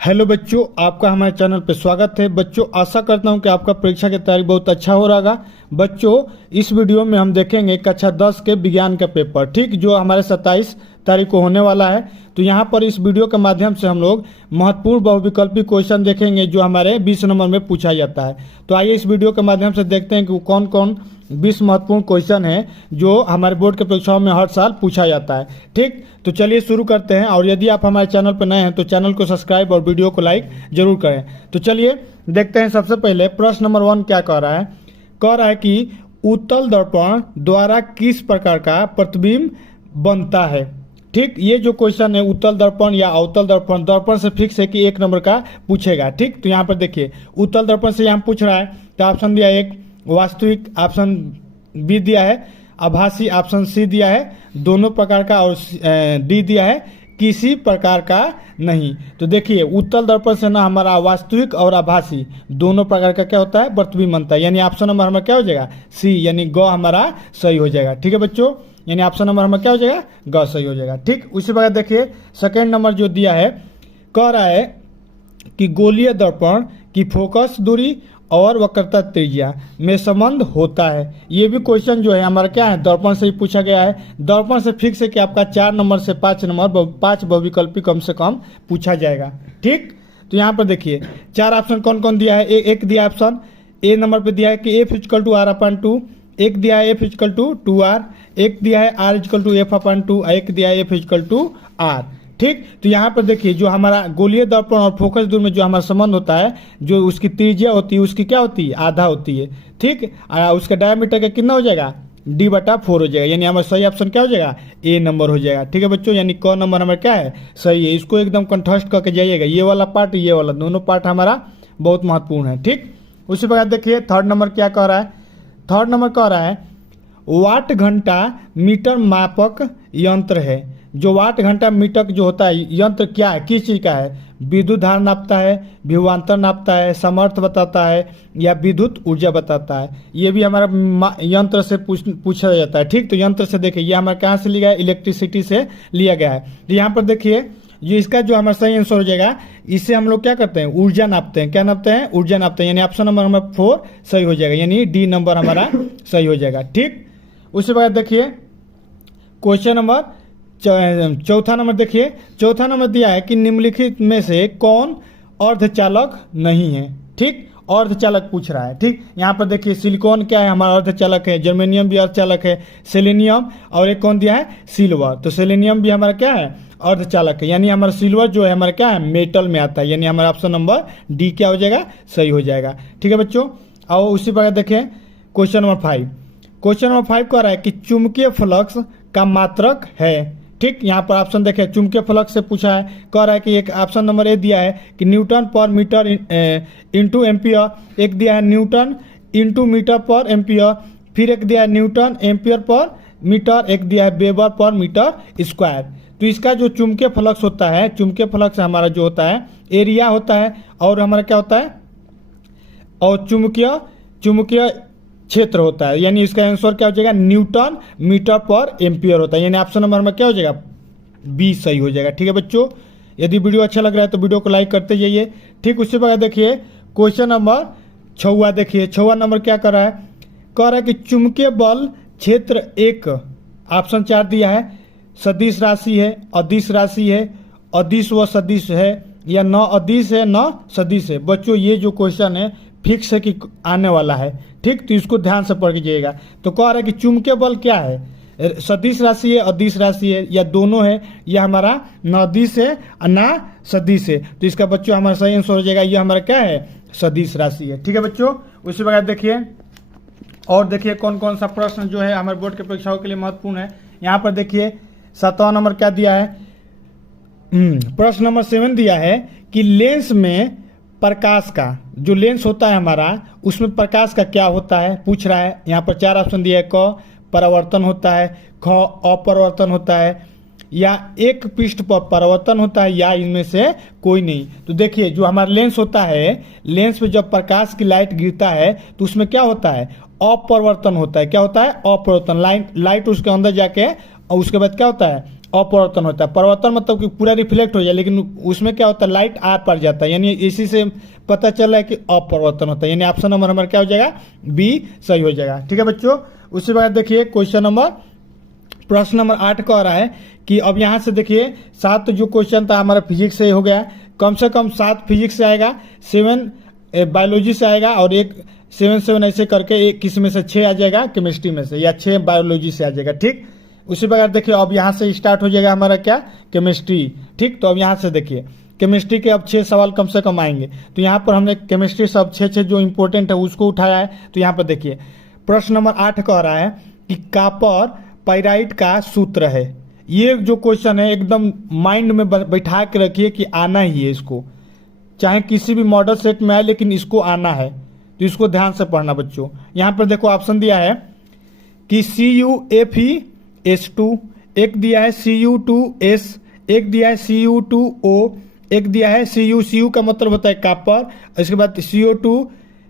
Hello बच्चों, आपका हमारे चैनल पर स्वागत है। बच्चों, आशा करता हूं कि आपका परीक्षा की तैयारी बहुत अच्छा हो रहा होगा। बच्चों, इस वीडियो में हम देखेंगे कक्षा 10 के विज्ञान का पेपर, ठीक, जो हमारे 27 तारीख को होने वाला है। तो यहाँ पर इस वीडियो के माध्यम से हम लोग महत्वपूर्ण बहुविकल्पी क्वेश्चन देखेंगे जो हमारे 20 नंबर में पूछा जाता है। तो आइए इस वीडियो के माध्यम से देखते हैं कि कौन कौन 20 महत्वपूर्ण क्वेश्चन है जो हमारे बोर्ड के परीक्षाओं में हर साल पूछा जाता है। ठीक, तो चलिए शुरू करते हैं। और यदि आप हमारे चैनल पर नए हैं तो चैनल को सब्सक्राइब और वीडियो को लाइक जरूर करें। तो चलिए देखते हैं। सबसे पहले प्रश्न नंबर 1 क्या कह रहा है? कह रहा है कि उत्तल दर्पण द्वारा किस प्रकार का प्रतिबिंब बनता है। ठीक, ये जो क्वेश्चन है उत्तल दर्पण या अवतल दर्पण, दर्पण से फिक्स है कि 1 नंबर का पूछेगा। ठीक, तो यहाँ पर देखिए उत्तल दर्पण से यहाँ पूछ रहा है तो ऑप्शन दिया है 1 वास्तविक, ऑप्शन बी दिया है आभासी, ऑप्शन सी दिया है दोनों प्रकार का, और डी दिया है किसी प्रकार का नहीं। तो देखिए उत्तल दर्पण से ना हमारा वास्तविक और आभासी दोनों प्रकार का क्या होता है, प्रतिबिंब बनता है। यानी ऑप्शन नंबर हमारा क्या हो जाएगा, सी, यानी ग हमारा सही हो जाएगा। ठीक है बच्चों, यानी ऑप्शन नंबर हमारा क्या हो जाएगा, ग सही हो जाएगा। ठीक, उसी प्रकार देखिए सेकेंड नंबर जो दिया है, कह रहा है कि गोलीय दर्पण की फोकस दूरी और वक्रता त्रिज्या में संबंध होता है। ये भी क्वेश्चन जो है हमारा क्या है, दर्पण से ही पूछा गया है। दर्पण से फिक्स है कि आपका 4 नंबर से 5 नंबर 5 बहुविकल्पी कम से कम पूछा जाएगा। ठीक, तो यहाँ पर देखिए 4 ऑप्शन कौन कौन दिया है। एक दिया ऑप्शन ए नंबर पे दिया है कि एफ इक्वल टू आर अपन 2, एक दिया है एफ इक्वल टू 2r, एक दिया है आर इक्वल टू एफ अपन 2, एक दिया है एफ इक्वल टू आर। ठीक, तो यहाँ पर देखिए जो हमारा गोलीय दर्पण और फोकस दूर में जो हमारा संबंध होता है, जो उसकी त्रिज्या होती है उसकी क्या होती है, आधा होती है। ठीक, उसका डायमीटर का कितना हो जाएगा, d/4 हो जाएगा। यानी हमारा सही ऑप्शन क्या हो जाएगा, ए नंबर हो जाएगा। ठीक है बच्चों, यानी क नंबर हमारा क्या है, सही है। इसको एकदम कंठस्थ करके जाइएगा, ये वाला पार्ट ये वाला दोनों पार्ट हमारा बहुत महत्वपूर्ण है। ठीक, उसी प्रकार देखिए थर्ड नंबर क्या कह रहा है। थर्ड नंबर कह रहा है वाट घंटा मीटर मापक यंत्र है। जो वाट घंटा मीटर जो होता है यंत्र क्या है, किस चीज़ का है, विद्युत धारा नापता है, विभवांतर नापता है, सामर्थ्य बताता है, या विद्युत ऊर्जा बताता है। ये भी हमारा यंत्र से पूछा जाता है। ठीक, तो यंत्र से देखिए ये हमारा कहाँ से लिया है, इलेक्ट्रिसिटी से लिया गया है। तो यहाँ पर देखिए ये इसका जो हमारा सही आंसर हो जाएगा, इससे हम लोग क्या करते हैं, ऊर्जा नापते हैं। क्या नापते हैं, ऊर्जा नापते हैं। यानी ऑप्शन नंबर हमारा 4 सही हो जाएगा, यानी डी नंबर हमारा सही हो जाएगा। ठीक, उसके बाद देखिए क्वेश्चन नंबर चौथा नंबर देखिए, चौथा नंबर दिया है कि निम्नलिखित में से कौन अर्धचालक नहीं है। ठीक, अर्धचालक पूछ रहा है। ठीक, यहाँ पर देखिए सिलिकॉन क्या है, हमारा अर्धचालक है, जर्मेनियम भी अर्धचालक है, सेलेनियम, और एक कौन दिया है, सिल्वर। तो सेलेनियम भी हमारा क्या है, अर्धचालक है। यानी हमारा सिल्वर जो है हमारा क्या है, मेटल में आता है। यानी हमारा ऑप्शन नंबर डी क्या हो जाएगा, सही हो जाएगा। ठीक है बच्चों, और उसी प्रकार देखें क्वेश्चन नंबर 5। क्वेश्चन नंबर 5 कह रहा है कि चुंबकीय फ्लक्स का मात्रक है। ठीक, यहाँ पर ऑप्शन देखें चुंबकीय फ्लक्स से पूछा है। कह रहा है कि एक ऑप्शन नंबर ए दिया है कि न्यूटन पर मीटर इंटू एम्पियर, एक दिया है न्यूटन इंटू मीटर पर एम्पियर, फिर एक दिया है न्यूटन एम्पियर पर मीटर, एक दिया है वेबर पर मीटर स्क्वायर। तो इसका जो चुंबकीय फ्लक्स होता है, चुंबकीय फ्लक्स हमारा जो होता है एरिया होता है, और हमारा क्या होता है, और चुंबकीय क्षेत्र होता है। यानी इसका आंसर क्या हो जाएगा, न्यूटन मीटर पर एम्पियर होता है। यानी ऑप्शन नंबर में क्या हो जाएगा, बी सही हो जाएगा। ठीक है बच्चों, यदि वीडियो अच्छा लग रहा है तो वीडियो को लाइक करते जाइए। ठीक, उसके बाद देखिए क्वेश्चन नंबर 6 देखिए 6 नंबर क्या कर रहा है, कह रहा है कि चुंबकीय बल क्षेत्र 1, ऑप्शन 4 दिया है, सदिश राशि है, अदिश राशि है, अदिश व सदिश है, या न अदिश है न सदिश है। बच्चों ये जो क्वेश्चन है फिक्स है कि आने वाला है। ठीक, तो इसको ध्यान से पढ़ के जाइएगा। तो कह रहा है कि चुंबकीय बल क्या है, सदिश राशि है, अदिश राशि है, या दोनों है, या हमारा न अदिश है न सदिश है। तो इसका बच्चों हमारा सही आंसर हो जाएगा, ये हमारा क्या है, सदिश राशि है। ठीक है बच्चों, उसी प्रकार देखिए और देखिए कौन कौन सा प्रश्न जो है हमारे बोर्ड के परीक्षाओं के लिए महत्वपूर्ण है। यहाँ पर देखिए 7वां नंबर क्या दिया है, प्रश्न नंबर 7 दिया है कि लेंस में प्रकाश का जो लेंस होता है हमारा, उसमें प्रकाश का क्या होता है पूछ रहा है। यहाँ पर 4 ऑप्शन दिया है, क परावर्तन होता है, ख अपरावर्तन होता है, या एक पृष्ठ पर परावर्तन होता है, या इनमें से कोई नहीं। तो देखिए जो हमारा लेंस होता है, लेंस पे जब प्रकाश की लाइट गिरता है तो उसमें क्या होता है, अपरिवर्तन होता है। क्या होता है? अपरिवर्तन। लाइट उसके अंदर जाके और उसके बाद क्या होता है? अपरिवर्तन होता है। परिवर्तन मतलब कि पूरा रिफ्लेक्ट हो जाए, लेकिन उसमें क्या होता है? लाइट आर पार जाता है, यानी इसी से पता चल रहा है कि अपरिवर्तन होता है, यानी ऑप्शन नंबर हमारा क्या हो जाएगा? बी सही हो जाएगा। ठीक है बच्चों, उसके बाद देखिए प्रश्न नंबर 8 कह रहा है कि अब यहाँ से देखिए 7 जो क्वेश्चन था हमारा फिजिक्स से हो गया, कम से कम 7 फिजिक्स से आएगा, 7 बायोलॉजी से आएगा और एक 7 ऐसे करके एक किसी में से 6 आ जाएगा केमिस्ट्री में से, या 6 बायोलॉजी से आ जाएगा। ठीक, उसी प्रकार देखिए अब यहाँ से स्टार्ट हो जाएगा हमारा क्या? केमिस्ट्री। ठीक, तो अब यहाँ से देखिए केमिस्ट्री के अब 6 सवाल कम से कम आएंगे। तो यहाँ पर हमने केमिस्ट्री सब 6 जो इंपॉर्टेंट है उसको उठाया है। तो यहाँ पर देखिए प्रश्न नंबर 8 कह रहा है कि कॉपर पाइराइट का सूत्र है। ये जो क्वेश्चन है एकदम माइंड में बैठा के रखिए कि आना ही है इसको, चाहे किसी भी मॉडल सेट में आए, लेकिन इसको आना है, तो इसको ध्यान से पढ़ना बच्चों। यहाँ पर देखो ऑप्शन दिया है कि CuFeS2, एक दिया है Cu2S, एक दिया है Cu2O, एक दिया है Cu का मतलब होता है कॉपर, इसके बाद CO2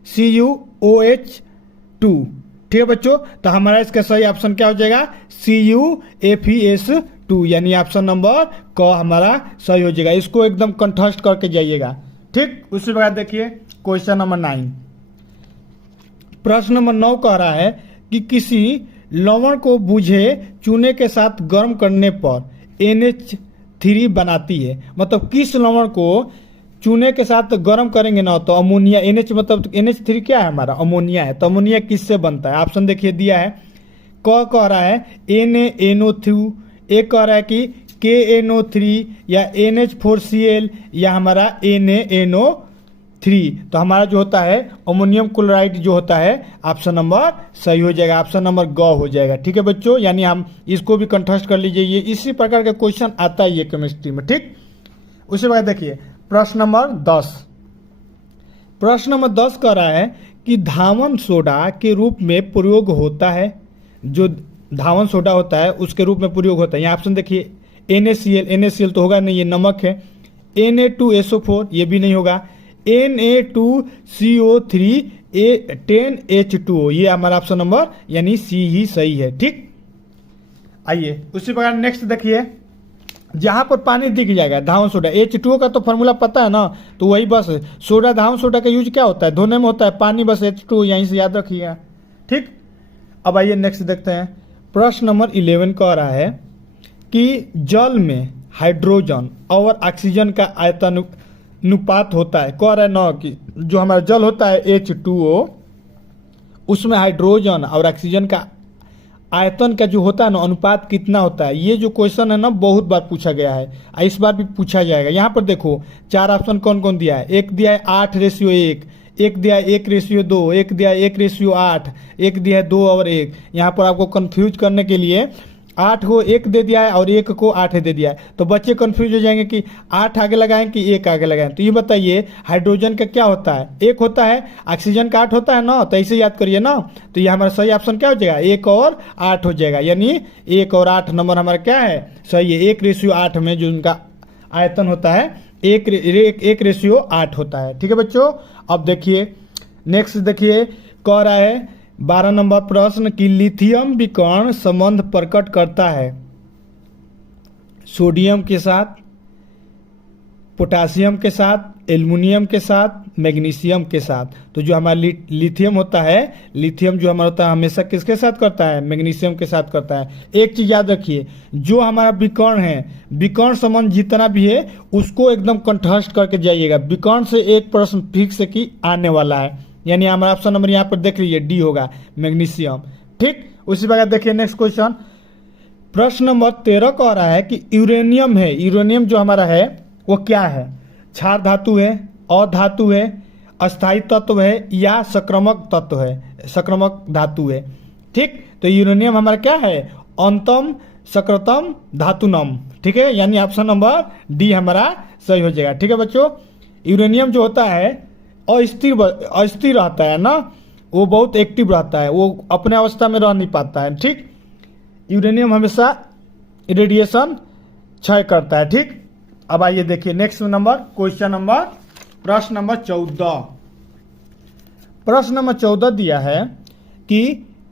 CuOH2। ठीक है बच्चों, तो हमारा इसका सही ऑप्शन क्या हो जाएगा? CuFeS2, यानी ऑप्शन नंबर क हमारा सही हो जाएगा। इसको एकदम कंठस्थ करके जाइएगा। ठीक, उसी बाद देखिए क्वेश्चन नंबर 9। प्रश्न नंबर 9 कह रहा है कि किसी लवण को बूझे चूने के साथ गर्म करने पर NH3 बनाती है। मतलब किस लवण को चूने के साथ गर्म करेंगे ना तो अमोनिया, NH मतलब NH3 क्या है? हमारा अमोनिया है। तो अमोनिया किससे बनता है? ऑप्शन देखिए दिया है, क कह रहा है NaNO2, एक कह रहा है कि KNO3 या NH4Cl या हमारा NaNO3। तो हमारा जो होता है अमोनियम क्लोराइड जो होता है ऑप्शन नंबर सही हो जाएगा, ऑप्शन नंबर ग हो जाएगा। ठीक है बच्चों, यानी हम इसको भी कंठस्थ कर लीजिए, ये इसी प्रकार का क्वेश्चन आता है ये केमिस्ट्री में। ठीक, उसके बाद देखिए प्रश्न नंबर 10। प्रश्न नंबर 10 कह रहा है कि धावन सोडा के रूप में प्रयोग होता है, जो धावन सोडा होता है उसके रूप में प्रयोग होता है। यहाँ ऑप्शन देखिए NaCl तो होगा नहीं, ये नमक है। Na2SO4 ये भी नहीं होगा। Na2CO3 10H2O ये हमारा ऑप्शन नंबर यानी सी ही सही है। ठीक, आइए उसी प्रकार नेक्स्ट देखिए, जहां पर पानी दिख जाएगा धावन सोडा, H2O का तो फॉर्मूला पता है ना, तो वही बस सोडा, धावन सोडा का यूज क्या होता है? धोने में होता है, पानी बस H2O यहीं से याद रखिएगा। ठीक, अब आइए नेक्स्ट देखते हैं। प्रश्न नंबर 11 कह रहा है कि जल में हाइड्रोजन और ऑक्सीजन का आयतानुपात होता है। कह रहा है ना कि जो हमारा जल होता है H2O, उसमें हाइड्रोजन और ऑक्सीजन का आयतन का जो होता है ना अनुपात कितना होता है। ये जो क्वेश्चन है ना बहुत बार पूछा गया है, इस बार भी पूछा जाएगा। यहाँ पर देखो 4 ऑप्शन कौन कौन दिया है। एक दिया है 8:1, एक दिया है 1:2, एक दिया है 1:8, एक दिया है 2 और 1। यहाँ पर आपको कंफ्यूज करने के लिए 8 को 1 दे दिया है और 1 को 8 दे दिया है, तो बच्चे कंफ्यूज हो जाएंगे कि 8 आगे लगाएं कि 1 आगे लगाएं। तो ये बताइए हाइड्रोजन का क्या होता है? 1 होता है, ऑक्सीजन का 8 होता है ना, तो ऐसे याद करिए ना। तो ये हमारा सही ऑप्शन क्या हो जाएगा? 1 और 8 हो जाएगा, यानी 1 और 8 नंबर हमारा क्या है? सही है। 1:8 में जो उनका आयतन होता है 1:8 होता है। ठीक है बच्चों, अब देखिए नेक्स्ट देखिए, कह रहा है 12 नंबर प्रश्न की लिथियम विकर्ण संबंध प्रकट करता है सोडियम के साथ, पोटासियम के साथ, एल्युमिनियम के साथ, मैग्नीशियम के साथ। तो जो हमारा लिथियम होता है, लिथियम जो हमारा होता है हमेशा किसके साथ करता है? मैग्नीशियम के साथ करता है। एक चीज याद रखिए, जो हमारा विकर्ण है, विकर्ण संबंध जितना भी है उसको एकदम कंठस्थ करके जाइएगा। विकर्ण से एक प्रश्न फिक्स की आने वाला है, यानी हमारा ऑप्शन नंबर यहाँ पर देख लीजिए डी होगा, मैग्नीशियम। ठीक, उसी प्रकार देखिए नेक्स्ट क्वेश्चन। प्रश्न नंबर 13 कह रहा है कि यूरेनियम है, यूरेनियम जो हमारा है वो क्या है? क्षार धातु है, अधातु है, अस्थायी तत्व है या संक्रामक तत्व है, संक्रामक धातु है। ठीक, तो यूरेनियम हमारा क्या है? अंतम सक्रातम धातुनम। ठीक है, यानी ऑप्शन नंबर डी हमारा सही हो जाएगा। ठीक है बच्चों, यूरेनियम जो होता है अस्थिर रहता है ना, वो बहुत एक्टिव रहता है, वो अपने अवस्था में रह नहीं पाता है। ठीक, यूरेनियम हमेशा रेडिएशन क्षय करता है। ठीक, अब आइए देखिए नेक्स्ट नंबर क्वेश्चन नंबर प्रश्न नंबर 14। प्रश्न नंबर 14 दिया है कि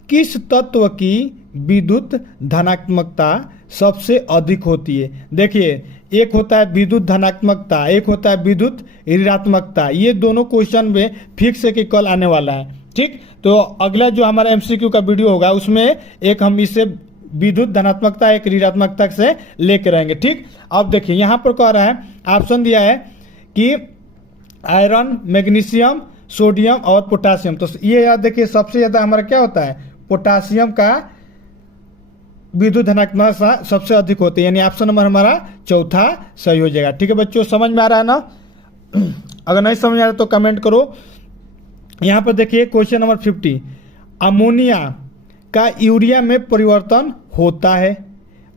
किस तत्व की विद्युत धनात्मकता सबसे अधिक होती है। देखिए, एक होता है विद्युत धनात्मकता, एक होता है विद्युत ऋणात्मकता। ये दोनों क्वेश्चन में फिक्स है कि कल आने वाला है। ठीक, तो अगला जो हमारा एमसीक्यू का वीडियो होगा उसमें एक हम इसे विद्युत धनात्मकता एक ऋणात्मकता से लेके रहेंगे। ठीक, अब देखिए यहाँ पर कह रहा है, ऑप्शन दिया है कि आयरन, मैग्नीशियम, सोडियम और पोटासियम। तो ये याद देखिए, सबसे ज्यादा हमारा क्या होता है, पोटासियम का विद्युत धनात्मकता सबसे अधिक होती है, यानी ऑप्शन नंबर हमारा चौथा सही हो जाएगा। ठीक है बच्चों, समझ में आ रहा है ना? अगर नहीं समझ आ रहा तो कमेंट करो। यहाँ पर देखिए क्वेश्चन नंबर 50, अमोनिया का यूरिया में परिवर्तन होता है।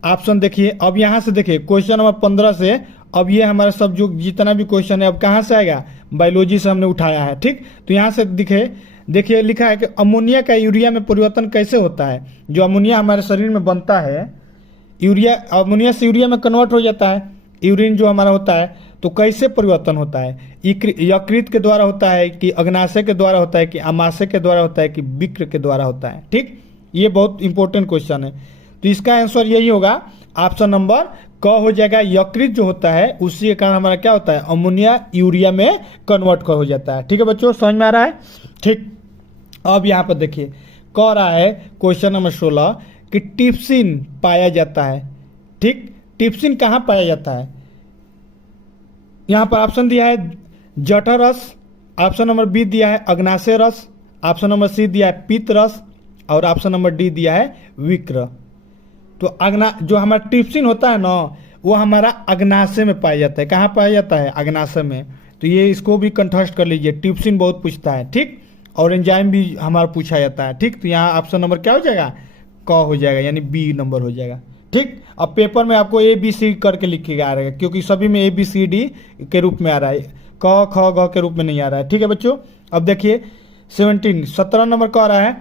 ऑप्शन देखिए, अब यहाँ से देखिए क्वेश्चन नंबर 15 से अब ये हमारा सब जो जितना भी क्वेश्चन है अब कहाँ से आएगा, बायोलॉजी से हमने उठाया है। ठीक, तो यहाँ से देखिए लिखा है कि अमोनिया का यूरिया में परिवर्तन कैसे होता है। जो अमोनिया हमारे शरीर में बनता है, यूरिया अमोनिया से यूरिया में कन्वर्ट हो जाता है, यूरिन जो हमारा होता है, तो कैसे परिवर्तन होता है, यकृत के द्वारा होता है कि अग्नाशय के द्वारा होता है कि आमाशय के द्वारा होता है कि विक्र के द्वारा होता है। ठीक, ये बहुत इंपॉर्टेंट क्वेश्चन है। तो इसका आंसर यही होगा, ऑप्शन नंबर क हो जाएगा। यकृत जो होता है उसी के कारण हमारा क्या होता है, अमोनिया यूरिया में कन्वर्ट हो जाता है। ठीक है बच्चों, समझ में आ रहा है? ठीक, अब यहाँ पर देखिए कह रहा है क्वेश्चन नंबर 16 कि टिप्सिन पाया जाता है। ठीक, टिप्सिन कहाँ पाया जाता है? यहाँ पर ऑप्शन दिया है जठर रस, ऑप्शन नंबर बी दिया है अग्नाशय रस, ऑप्शन नंबर सी दिया है पित्त रस और ऑप्शन नंबर डी दिया है विक्र। तो जो हमारा टिप्सिन होता है ना, वो हमारा अग्नाशय में पाया जाता है। कहाँ पाया जाता है? अग्नाशय में। तो ये इसको भी कंठस्थ कर लीजिए, टिप्सिन बहुत पूछता है। ठीक, और एंजाइम भी हमारा पूछा जाता है। ठीक, तो यहाँ ऑप्शन नंबर क्या हो जाएगा, क हो जाएगा, यानी बी नंबर हो जाएगा। ठीक, अब पेपर में आपको ए बी सी करके लिखेगा आ रहा है, क्योंकि सभी में ए बी सी डी के रूप में आ रहा है, क ख ग के रूप में नहीं आ रहा है। ठीक है बच्चों, अब देखिए 17 नंबर कह रहा है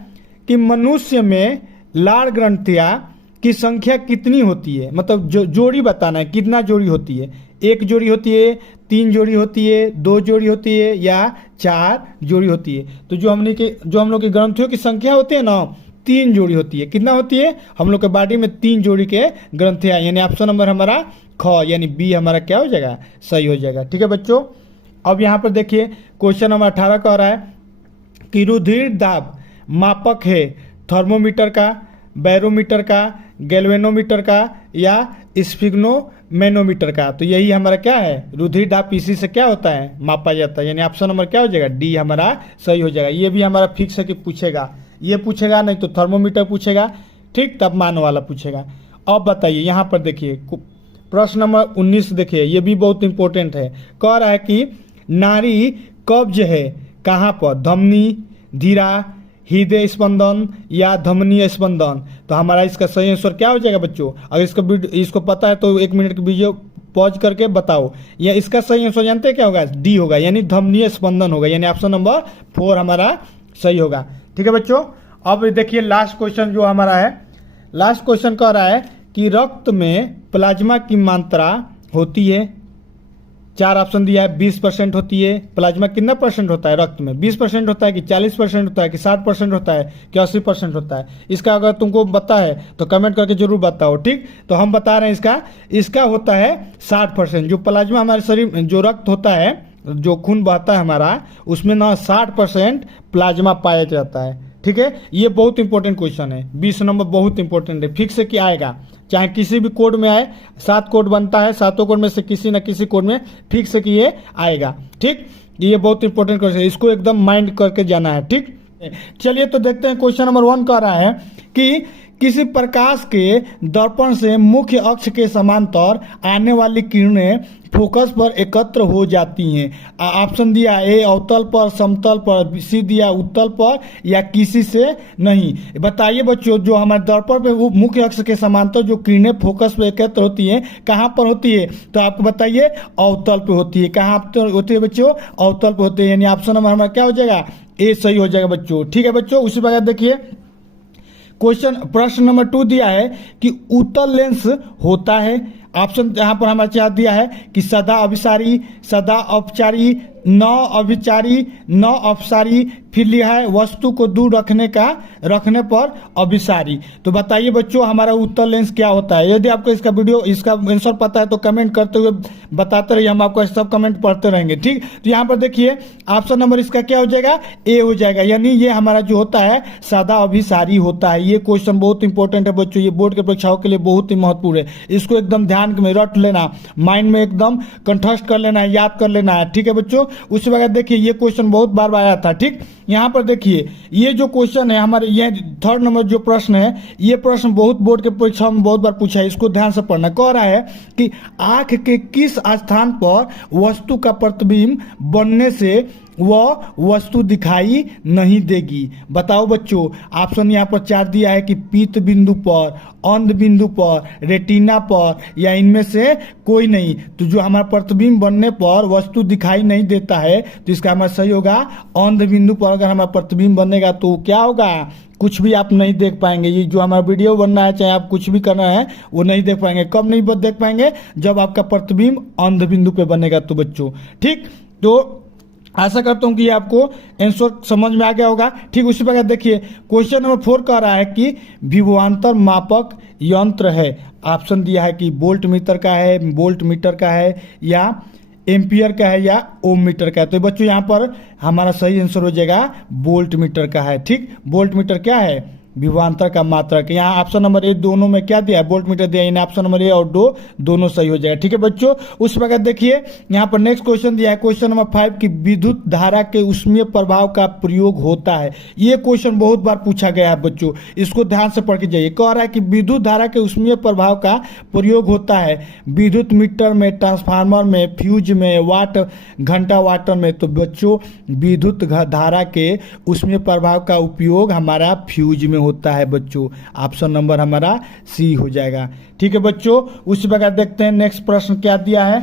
कि मनुष्य में लाड़ ग्रंथियां की संख्या कितनी होती है, मतलब जो जोड़ी बताना है, कितना जोड़ी होती है, एक जोड़ी होती है, 3 जोड़ी होती है, 2 जोड़ी होती है या 4 जोड़ी होती है। तो जो हम लोग की ग्रंथियों की संख्या होती है ना, 3 जोड़ी होती है। कितना होती है? हम लोग के बॉडी में 3 जोड़ी के ग्रंथियां, यानी ऑप्शन नंबर हमारा ख, यानी बी हमारा क्या हो जाएगा, सही हो जाएगा। ठीक है बच्चों, अब यहाँ पर देखिए क्वेश्चन नंबर 18 कह रहा है कि रुधिर दाब मापक है थर्मोमीटर का, बैरोमीटर का, गैल्वेनोमीटर का या स्फिग्नोमेनोमीटर का। तो यही हमारा क्या है, रुधिर दाब इसी से क्या होता है, मापा जाता है, यानी ऑप्शन नंबर क्या हो जाएगा, डी हमारा सही हो जाएगा। ये भी हमारा फिक्स है कि पूछेगा, ये पूछेगा नहीं तो थर्मोमीटर पूछेगा। ठीक, तापमान वाला पूछेगा। अब बताइए यहाँ पर देखिए प्रश्न नंबर 19 देखिए, ये भी बहुत इंपॉर्टेंट है। कह रहा है कि नाड़ी कब्ज है कहाँ पर, धमनी, धीरा, हृदय स्पंदन या धमनी स्पंदन। तो हमारा इसका सही आंसर क्या हो जाएगा बच्चों? अगर इसको पता है तो 1 मिनट की वीडियो पॉज करके बताओ। या इसका सही आंसर जानते हैं क्या होगा, डी होगा, यानी धमनी स्पंदन होगा, यानी ऑप्शन नंबर 4 हमारा सही होगा। ठीक है बच्चों, अब देखिए लास्ट क्वेश्चन जो हमारा है, लास्ट क्वेश्चन कह रहा है कि रक्त में प्लाज्मा की मात्रा होती है, 4 ऑप्शन दिया है, 20% होती है। प्लाज्मा कितना परसेंट होता है रक्त में, 20% होता है कि 40% होता है कि 60% होता है कि 80% होता है? इसका अगर तुमको पता है तो कमेंट करके जरूर बताओ। ठीक, तो हम बता रहे हैं इसका होता है 60%। जो प्लाज्मा हमारे शरीर में जो रक्त होता है, जो खून बहता है हमारा, उसमें ना 60% प्लाज्मा पाया जाता है। ठीक है, ये बहुत इंपॉर्टेंट क्वेश्चन है, 20 नंबर बहुत इंपॉर्टेंट है, फिक्स है कि आएगा, चाहे किसी भी कोड में आए। 7 कोड बनता है, 7 कोड में से किसी न किसी कोड में फिक्स है कि ये आएगा। ठीक, ये बहुत इंपॉर्टेंट क्वेश्चन है, इसको एकदम माइंड करके जाना है। ठीक, चलिए तो देखते हैं क्वेश्चन नंबर 1 कह रहा है कि किसी प्रकाश के दर्पण से मुख्य अक्ष के समांतर आने वाली किरणें फोकस पर एकत्र हो जाती हैं। ऑप्शन दिया ए अवतल पर, समतल पर, सी दिया उत्तल पर या किसी से नहीं। बताइए बच्चों, जो हमारे दर्पण पे मुख्य अक्ष के समांतर जो किरणें फोकस पर एकत्र होती हैं, कहाँ पर होती है? तो आपको बताइए अवतल पे होती है। कहाँ होती है बच्चों? अवतल पे होती है, यानी ऑप्शन नंबर हमारा क्या हो जाएगा, ए सही हो जाएगा बच्चों। ठीक है बच्चों, उसी प्रकार देखिए प्रश्न नंबर 2 दिया है कि उत्तल लेंस होता है। ऑप्शन यहाँ पर हमारे चाह दिया है कि सदा अभिसारी, सदा अपचारी, नौ अभिचारी, नौ अपसारी, फिर लिया है वस्तु को दूर रखने पर अभिसारी। तो बताइए बच्चों हमारा उत्तर लेंस क्या होता है। यदि आपको इसका आंसर पता है तो कमेंट करते हुए बताते रहिए, हम आपको सब कमेंट पढ़ते रहेंगे। ठीक, तो यहाँ पर देखिए ऑप्शन नंबर इसका क्या हो जाएगा, ए हो जाएगा, यानी ये हमारा जो होता है सदा अभिसारी होता है। ये क्वेश्चन बहुत इंपॉर्टेंट है बच्चों, ये बोर्ड के परीक्षाओं के लिए बहुत ही महत्वपूर्ण है। इसको एकदम ध्यान में रट लेना, माइंड में एकदम कंठस्थ कर लेना है, याद कर लेना है। ठीक है बच्चों, उसके बाद देखिए ये क्वेश्चन बहुत बार आया था। ठीक, यहाँ पर देखिए ये जो क्वेश्चन है हमारे, ये थर्ड नंबर जो प्रश्न है, ये प्रश्न बहुत बोर्ड के परीक्षा में बहुत बार पूछा है, इसको ध्यान से पढ़ना। कह रहा है कि आंख के किस स्थान पर वस्तु का प्रतिबिंब बनने से वह वस्तु दिखाई नहीं देगी। बताओ बच्चों, ऑप्शन यहाँ पर 4 दिया है कि पीत बिंदु पर, अंध बिंदु पर, रेटिना पर, या इनमें से कोई नहीं। तो जो हमारा प्रतिबिंब बनने पर वस्तु दिखाई नहीं देता है तो इसका हमारा सही होगा अंध बिंदु पर। अगर हमारा प्रतिबिंब बनेगा तो क्या होगा, कुछ भी आप नहीं देख पाएंगे। ये जो हमारा वीडियो बनना है, चाहे आप कुछ भी करना है, वो नहीं देख पाएंगे। कब नहीं देख पाएंगे, जब आपका प्रतिबिंब अंध बिंदु पे बनेगा तो बच्चों। ठीक, तो आशा करता हूं कि ये आपको आंसर समझ में आ गया होगा। ठीक, उसी प्रकार देखिए क्वेश्चन नंबर 4 कह रहा है कि विभवांतर मापक यंत्र है। ऑप्शन दिया है कि वोल्ट मीटर का है, वोल्ट मीटर का है, या एम्पियर का है, या ओम मीटर का है। तो बच्चों यहाँ पर हमारा सही आंसर हो जाएगा वोल्ट मीटर का है। ठीक, वोल्ट मीटर क्या है, विभवांतर का मात्रक। यहाँ ऑप्शन नंबर ए दोनों में क्या दिया है, वोल्ट मीटर दिया है। इन ऑप्शन नंबर ए और 2 दोनों सही हो जाएगा। ठीक है बच्चों, उस प्रकार देखिए यहाँ पर नेक्स्ट क्वेश्चन दिया है, क्वेश्चन नंबर 5 की विद्युत धारा के उष्मीय प्रभाव का प्रयोग होता है। ये क्वेश्चन बहुत बार पूछा गया है बच्चों, इसको ध्यान से पढ़ के जाइए। कह रहा है कि विद्युत धारा के उष्मीय प्रभाव का प्रयोग होता है विद्युत मीटर में, ट्रांसफार्मर में, फ्यूज में, वाट घंटा वाटर में। तो बच्चों विद्युत धारा के उष्मीय प्रभाव का उपयोग हमारा फ्यूज में होता है बच्चों। ऑप्शन नंबर हमारा सी हो जाएगा। ठीक है बच्चों, उसी प्रकार देखते हैं नेक्स्ट प्रश्न क्या दिया है।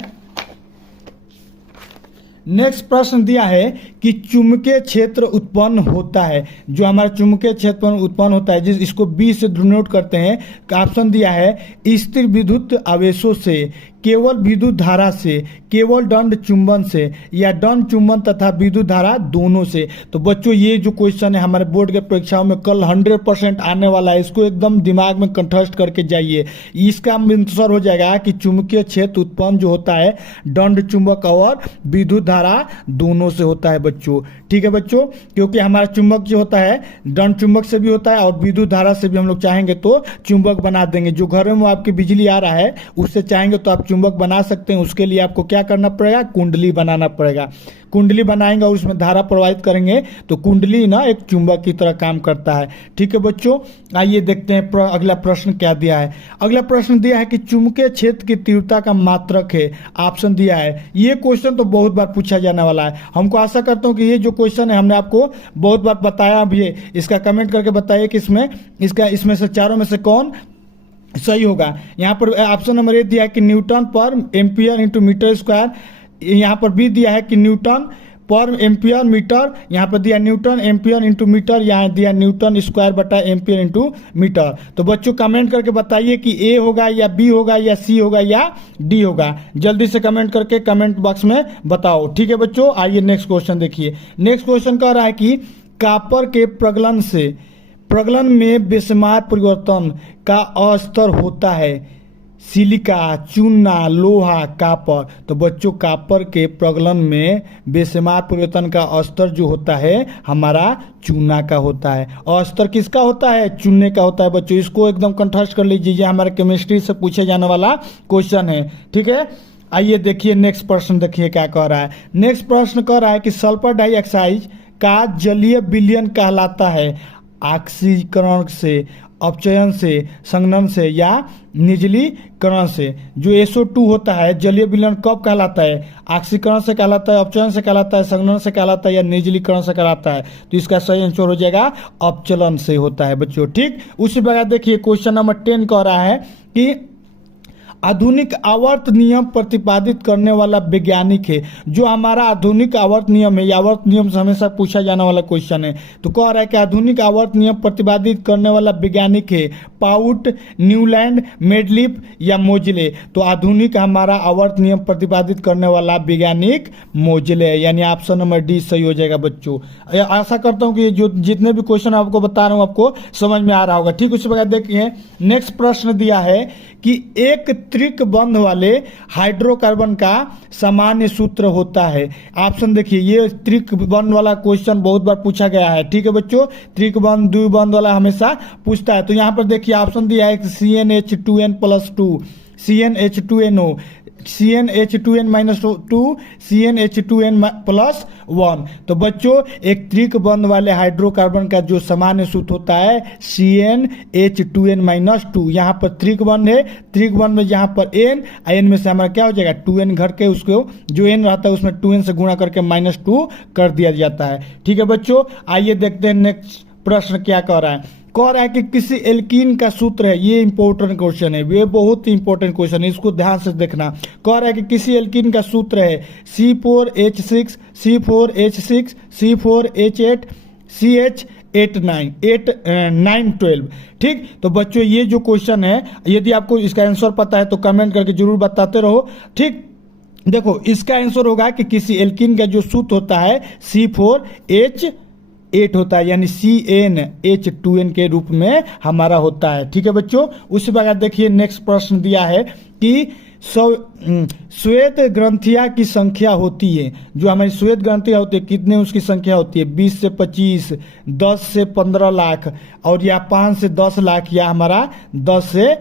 नेक्स्ट प्रश्न दिया है कि चुंबकीय क्षेत्र उत्पन्न होता है। जो हमारा चुंबकीय क्षेत्र उत्पन्न होता है, जिस इसको बी से डिनोट करते हैं। ऑप्शन दिया है स्थिर विद्युत आवेशों से, केवल विद्युत धारा से, केवल दंड चुंबन से, या दंड चुंबन तथा विद्युत धारा दोनों से। तो बच्चों ये जो क्वेश्चन है हमारे बोर्ड के परीक्षाओं में कल 100% आने वाला है, इसको एकदम दिमाग में कंठस्थ करके जाइए। इसका आंसर हो जाएगा कि चुंबकीय क्षेत्र उत्पन्न जो होता है दंड चुंबक और विद्युत धारा दोनों से होता है बच्चों। ठीक है बच्चों, क्योंकि हमारा चुंबक जो होता है दंड चुंबक से भी होता है और विद्युत धारा से भी हम लोग चाहेंगे तो चुंबक बना देंगे। जो घरों में आपकी बिजली आ रहा है उससे चाहेंगे तो आप चुंबक बना सकते हैं। उसके लिए आपको क्या करना पड़ेगा, कुंडली बनाना पड़ेगा। कुंडली बनाएंगे और उसमें धारा प्रवाहित करेंगे तो कुंडली ना एक चुंबक की तरह काम करता है। ठीक है बच्चों, आइए देखते हैं अगला प्रश्न क्या दिया है। अगला प्रश्न दिया है कि चुंबकीय क्षेत्र की तीव्रता का मात्रक है। ऑप्शन दिया है, ये क्वेश्चन तो बहुत बार पूछा जाने वाला है। हमको आशा करता हूं कि ये जो क्वेश्चन है हमने आपको बहुत बार बताया भी है। इसका कमेंट करके बताइए कि इसमें से चारों में से कौन सही होगा। यहाँ पर ऑप्शन नंबर ए दिया है कि न्यूटन पर एम्पियर इंटू मीटर स्क्वायर। यहाँ पर बी दिया है कि न्यूटन पर एम्पियर मीटर। यहाँ पर दिया न्यूटन एम्पियर इंटू मीटर, यहाँ दिया न्यूटन स्क्वायर बटा एम्पियर इंटू मीटर। तो बच्चों कमेंट करके बताइए कि ए होगा या बी होगा या सी होगा या डी होगा। जल्दी से कमेंट करके कमेंट बॉक्स में बताओ। ठीक है बच्चों, आइए नेक्स्ट क्वेश्चन देखिए। नेक्स्ट क्वेश्चन कह रहा है कि कॉपर के प्रगलन में बेशुमार परिवर्तन का अस्तर होता है। सिलिका, चूना, लोहा, कॉपर। तो बच्चों कॉपर के प्रगलन में बेशुमार परिवर्तन का अस्तर जो होता है हमारा चूना का होता है। अस्तर किसका होता है, चूने का होता है बच्चों। इसको एकदम कंठस्थ कर लीजिए, ये हमारे केमिस्ट्री से पूछे जाने वाला क्वेश्चन है। ठीक है, आइए देखिए नेक्स्ट प्रश्न देखिए क्या कह रहा है। नेक्स्ट प्रश्न कह रहा है कि सल्फर डाइऑक्साइड का जलीय विलयन कहलाता है ऑक्सीकरण से, अपचयन से, संघनन से, या निर्जलीकरण से। जो SO2 होता है जलीय विलयन कब कहलाता है, ऑक्सीकरण से कहलाता है, अपचयन से कहलाता है, संघनन से कहलाता है, या निर्जलीकरण से कहलाता है। तो इसका सही आंसर हो जाएगा अपचलन से होता है बच्चों। ठीक, उसी प्रकार देखिए क्वेश्चन नंबर 10 कह रहा है कि आधुनिक आवर्त नियम प्रतिपादित करने वाला वैज्ञानिक है। जो हमारा आधुनिक आवर्त नियम है, आवर्त नियम से हमेशा पूछा जाने वाला क्वेश्चन है। तो कह रहा है कि आधुनिक आवर्त नियम प्रतिपादित करने वाला वैज्ञानिक है पाउट, न्यूलैंड, मेडलिफ या मोजले। तो आधुनिक हमारा आवर्त नियम प्रतिपादित करने वाला वैज्ञानिक मोजले है, यानी ऑप्शन नंबर डी सही हो जाएगा बच्चों। आशा करता हूं कि जो जितने भी क्वेश्चन आपको बता रहा हूं आपको समझ में आ रहा होगा। ठीक, उसी प्रकार देखिए नेक्स्ट प्रश्न दिया है कि एक त्रिक बंध वाले हाइड्रोकार्बन का सामान्य सूत्र होता है। ऑप्शन देखिए, ये त्रिक बंध वाला क्वेश्चन बहुत बार पूछा गया है। ठीक है बच्चों, त्रिक बंध द्विबंध वाला हमेशा पूछता है। तो यहाँ पर देखिए ऑप्शन दिया है CnH2n+2, CnH2nO, CnH2n-2, CnH2n+1। तो बच्चों एक त्रिक बंध वाले हाइड्रोकार्बन का जो सामान्य सूत्र होता है CnH2n-2। यहाँ पर त्रिक बंध है, त्रिक बंध में यहाँ पर n में से हमारा क्या हो जाएगा 2n घट के उसको जो n रहता है उसमें 2n से गुणा करके -2 कर दिया जाता है। ठीक है बच्चों, आइए देखते हैं नेक्स्ट प्रश्न क्या कह रहा है। कह रहा है कि किसी एल्कीन का सूत्र है, ये इंपॉर्टेंट क्वेश्चन है, ये बहुत ही इंपॉर्टेंट क्वेश्चन है, इसको ध्यान से देखना। कह रहा है कि किसी एल्कीन का सूत्र है C4H6, C4H6, C4H8, CH912। ठीक, तो बच्चों ये जो क्वेश्चन है, यदि आपको इसका आंसर पता है तो कमेंट करके जरूर बताते रहो। ठीक, देखो इसका आंसर होगा कि किसी एल्कीन का जो सूत्र होता है C4H8 होता है, यानी CnH2n के रूप में हमारा होता है। ठीक है बच्चों, उसी प्रकार देखिए नेक्स्ट प्रश्न दिया है कि श्वेत ग्रंथियां की संख्या होती है, जो हमारी श्वेत ग्रंथियां होती है कितने उसकी संख्या होती है 20 से 25, 10 से 15 लाख और या 5 से 10 लाख या हमारा 10 से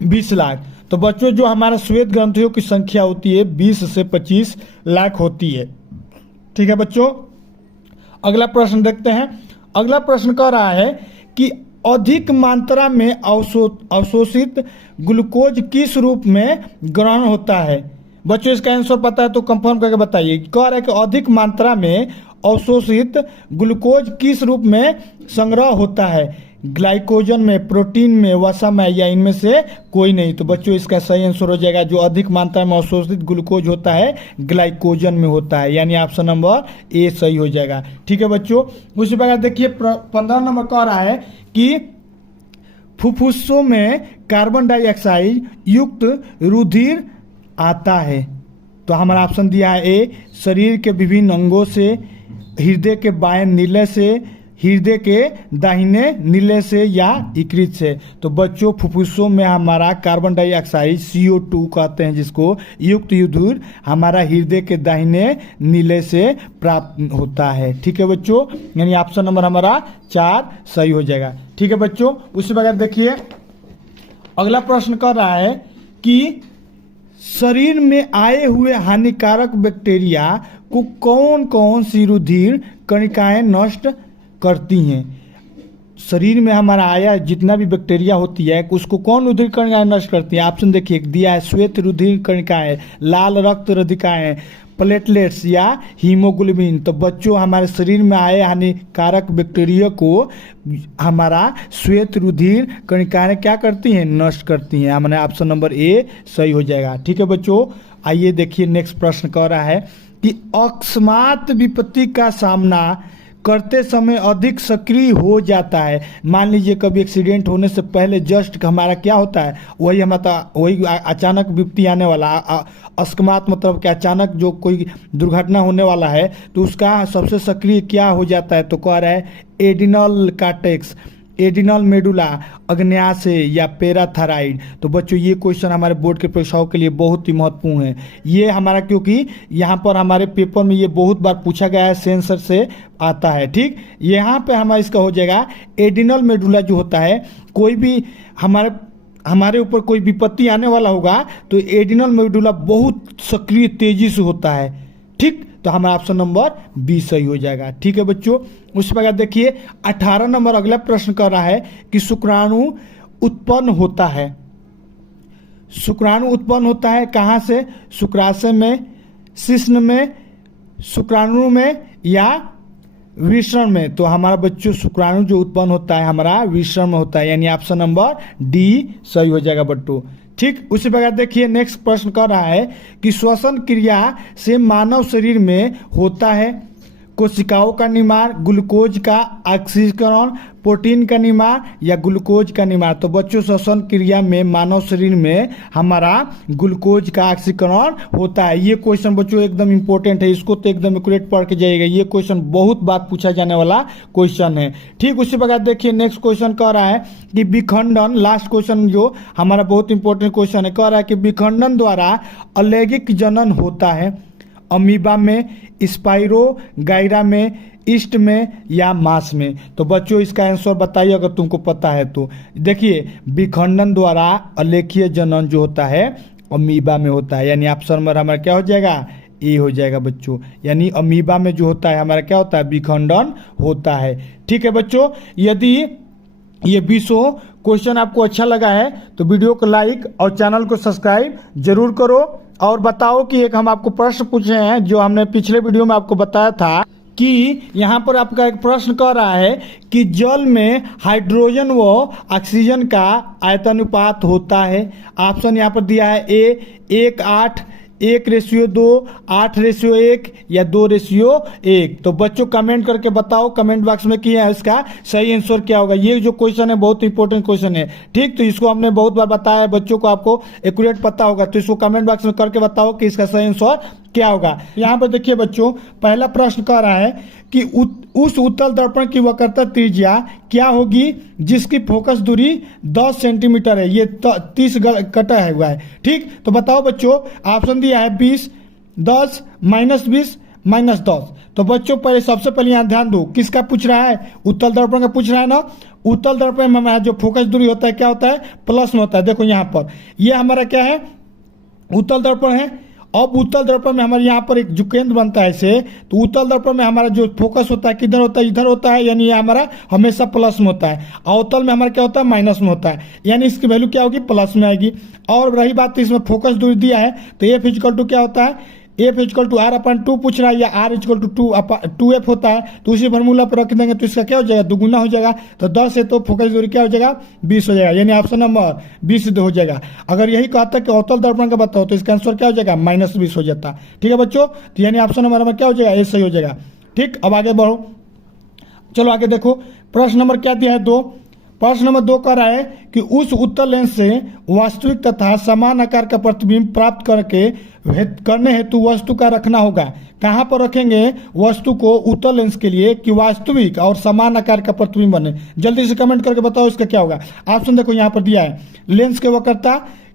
20 लाख। तो बच्चों जो हमारा श्वेत ग्रंथियों की संख्या होती है 20 से 25 लाख होती है। ठीक है बच्चों, अगला प्रश्न देखते हैं। अगला प्रश्न कह रहा है कि अधिक मात्रा में अवशोषित ग्लूकोज किस रूप में ग्रहण होता है। बच्चों इसका आंसर पता है तो कंफर्म करके बताइए। कह रहा है कि अधिक मात्रा में अवशोषित ग्लूकोज किस रूप में संग्रह होता है, ग्लाइकोजन में, प्रोटीन में, वसा में या इनमें से कोई नहीं। तो बच्चों इसका सही आंसर हो जाएगा जो अधिक मात्रा में अवशोषित ग्लूकोज होता है ग्लाइकोजन में होता है, यानी ऑप्शन नंबर ए सही हो जाएगा। ठीक है बच्चों, उसी प्रकार देखिए 15 नंबर कह रहा है कि फुफ्फुसों में कार्बन डाइऑक्साइड युक्त रुधिर आता है। तो हमारा ऑप्शन दिया है ए शरीर के विभिन्न अंगों से, हृदय के बाएं नीले से, हृदय के दाहिने नीले से या यकृत से। तो बच्चों फुफ्फुसों में हमारा कार्बन डाइऑक्साइड CO2 कहते हैं जिसको, युक्त रुधिर हमारा हृदय के दाहिने नीले से प्राप्त होता है। ठीक है बच्चों, यानी ऑप्शन नंबर हमारा 4 सही हो जाएगा। ठीक है बच्चों, उसी प्रकार देखिए अगला प्रश्न कर रहा है कि शरीर में आए हुए हानिकारक बैक्टीरिया को कौन कौन सी रुधिर कणिकाएं नष्ट करती हैं। शरीर में हमारा आया जितना भी बैक्टीरिया होती है उसको कौन रुधिर कणिकाएं नष्ट करती है। ऑप्शन देखिए दिया है श्वेत रुधिर कणिकाएं, लाल रक्त रधिकाएं, प्लेटलेट्स या हीमोग्लोबिन। तो बच्चों हमारे शरीर में आए हानिकारक बैक्टीरिया को हमारा श्वेत रुधिर कणिकाएं क्या करती हैं, नष्ट करती हैं। हमारे ऑप्शन नंबर ए सही हो जाएगा। ठीक है बच्चों, आइए देखिए नेक्स्ट प्रश्न कह रहा है कि अकस्मात विपत्ति का सामना करते समय अधिक सक्रिय हो जाता है। मान लीजिए कभी एक्सीडेंट होने से पहले जस्ट हमारा क्या होता है, वही अचानक विपत्ति आने वाला, अकस्मात मतलब कि अचानक जो कोई दुर्घटना होने वाला है तो उसका सबसे सक्रिय क्या हो जाता है। तो कह रहा है एडिनल कार्टेक्स, एडिनल मेडुला, अग्न्याशय या पैराथायराइड। तो बच्चों ये क्वेश्चन हमारे बोर्ड के परीक्षाओं के लिए बहुत ही महत्वपूर्ण है। ये हमारा क्योंकि यहाँ पर हमारे पेपर में ये बहुत बार पूछा गया है, सेंसर से आता है। ठीक, यहाँ पे हमारा इसका हो जाएगा एडिनल मेडुला जो होता है, कोई भी हमारे ऊपर कोई विपत्ति आने वाला होगा तो एडिनल मेडुला बहुत सक्रिय तेजी से होता है। ठीक, तो हमारा ऑप्शन नंबर बी सही हो जाएगा। ठीक है बच्चों, उस प्रकार देखिए 18 नंबर अगला प्रश्न कर रहा है कि शुक्राणु उत्पन्न होता है। शुक्राणु उत्पन्न होता है कहाँ से, शुक्राशय में, शिश्न में, शुक्राणु में या वृषण में। तो हमारा बच्चों शुक्राणु जो उत्पन्न होता है हमारा वृषण में होता है, यानी ऑप्शन नंबर डी सही हो जाएगा बच्चों। ठीक। उसी प्रकार देखिए नेक्स्ट प्रश्न कर रहा है कि श्वसन क्रिया से मानव शरीर में होता है कोशिकाओं का निर्माण, ग्लूकोज का ऑक्सीकरण, प्रोटीन का निर्माण या ग्लूकोज का निर्माण। तो बच्चों श्वसन क्रिया में मानव शरीर में हमारा ग्लूकोज का ऑक्सीकरण होता है। ये क्वेश्चन बच्चों एकदम इंपॉर्टेंट है, इसको तो एकदम एक्यूरेट पढ़ के जाइएगा। ये क्वेश्चन बहुत बार पूछा जाने वाला क्वेश्चन है। ठीक। उसी प्रकार देखिए नेक्स्ट क्वेश्चन कह रहा है कि विखंडन, लास्ट क्वेश्चन जो हमारा बहुत इंपॉर्टेंट क्वेश्चन है, कह रहा है कि विखंडन द्वारा अलैंगिक जनन होता है अमीबा में, स्पाइरो गायरा में, ईस्ट में या मांस में। तो बच्चों इसका आंसर बताइए अगर तुमको पता है तो। देखिए विखंडन द्वारा अलेखीय जनन जो होता है अमीबा में होता है, यानी ऑप्शन नंबर हमारा क्या हो जाएगा, ए हो जाएगा बच्चों। यानी अमीबा में जो होता है हमारा क्या होता है, विखंडन होता है। ठीक है बच्चों, यदि ये 20 क्वेश्चन आपको अच्छा लगा है तो वीडियो को लाइक और चैनल को सब्सक्राइब जरूर करो। और बताओ कि एक हम आपको प्रश्न पूछे हैं जो हमने पिछले वीडियो में आपको बताया था कि यहाँ पर आपका एक प्रश्न कर रहा है कि जल में हाइड्रोजन व ऑक्सीजन का आयतानुपात होता है। ऑप्शन यहाँ पर दिया है ए 1:8, 1:2, 8:1 या 2:1। तो बच्चों कमेंट करके बताओ कमेंट बॉक्स में कि इसका सही आंसर क्या होगा। ये जो क्वेश्चन है बहुत इंपॉर्टेंट क्वेश्चन है। ठीक। तो इसको हमने बहुत बार बताया है, बच्चों को आपको एक्यूरेट पता होगा, तो इसको कमेंट बॉक्स में करके बताओ कि इसका सही आंसर क्या होगा। यहाँ पर देखिए बच्चों पहला प्रश्न कह रहा है कि उस उत्तल दर्पण की वक्रता त्रिज्या क्या होगी जिसकी फोकस दूरी 10 सेंटीमीटर है। ये 30 कटा है हुआ है। ठीक। तो बताओ बच्चों, ऑप्शन दिया है 20, 10, -20, -10। तो बच्चों पहले सबसे पहले यहाँ ध्यान दो, किसका पूछ रहा है, उत्तल दर्पण का पूछ रहा है ना। उत्तल दर्पण में हमारा जो फोकस दूरी होता है क्या होता है, प्लस में होता है। देखो यहाँ पर ये हमारा क्या है, उत्तल दर्पण है। अब उत्तल दर्पण में हमारे यहाँ पर एक जो केंद्र बनता है इसे, तो उत्तल दर्पण में हमारा जो फोकस होता है किधर होता है, इधर होता है, यानी ये हमारा हमेशा प्लस में होता है। अवतल में हमारा क्या होता है, माइनस में होता है, यानी इसकी वैल्यू क्या होगी, प्लस में आएगी। और रही बात इसमें फोकस दूरी दिया है तो एफ इक्वल टू क्या होता है, एफ इक्वल टू R/2 पूछ रहा है, या R इक्वल टू 2F होता है। तो उसी फॉर्मूला पर रख देंगे तो इसका क्या हो जाएगा, दुगुना हो जाएगा। तो 10 है तो फोकस दूरी क्या हो जाएगा, 20 हो जाएगा, यानी ऑप्शन नंबर 20 हो जाएगा। अगर यही कहता है कि अवतल दर्पण का बताओ तो इसका आंसर क्या हो जाएगा, -20 हो जाता। ठीक है बच्चों, तो यानी ऑप्शन नंबर हमें क्या हो जाएगा, ए सही हो जाएगा। ठीक। अब आगे बढ़ो, चलो आगे देखो प्रश्न नंबर क्या दिया है 2। प्रश्न नंबर 2 कह रहा है कि उस उत्तल लेंस से वास्तविक तथा समान आकार का प्रतिबिंब प्राप्त करने हेतु वस्तु का रखना होगा। कहाँ पर रखेंगे वस्तु को उत्तल लेंस के लिए कि वास्तविक और समान आकार का प्रतिबिंब बने। जल्दी से कमेंट करके बताओ इसका क्या होगा। ऑप्शन देखो यहाँ पर दिया है, लेंस के वक्रता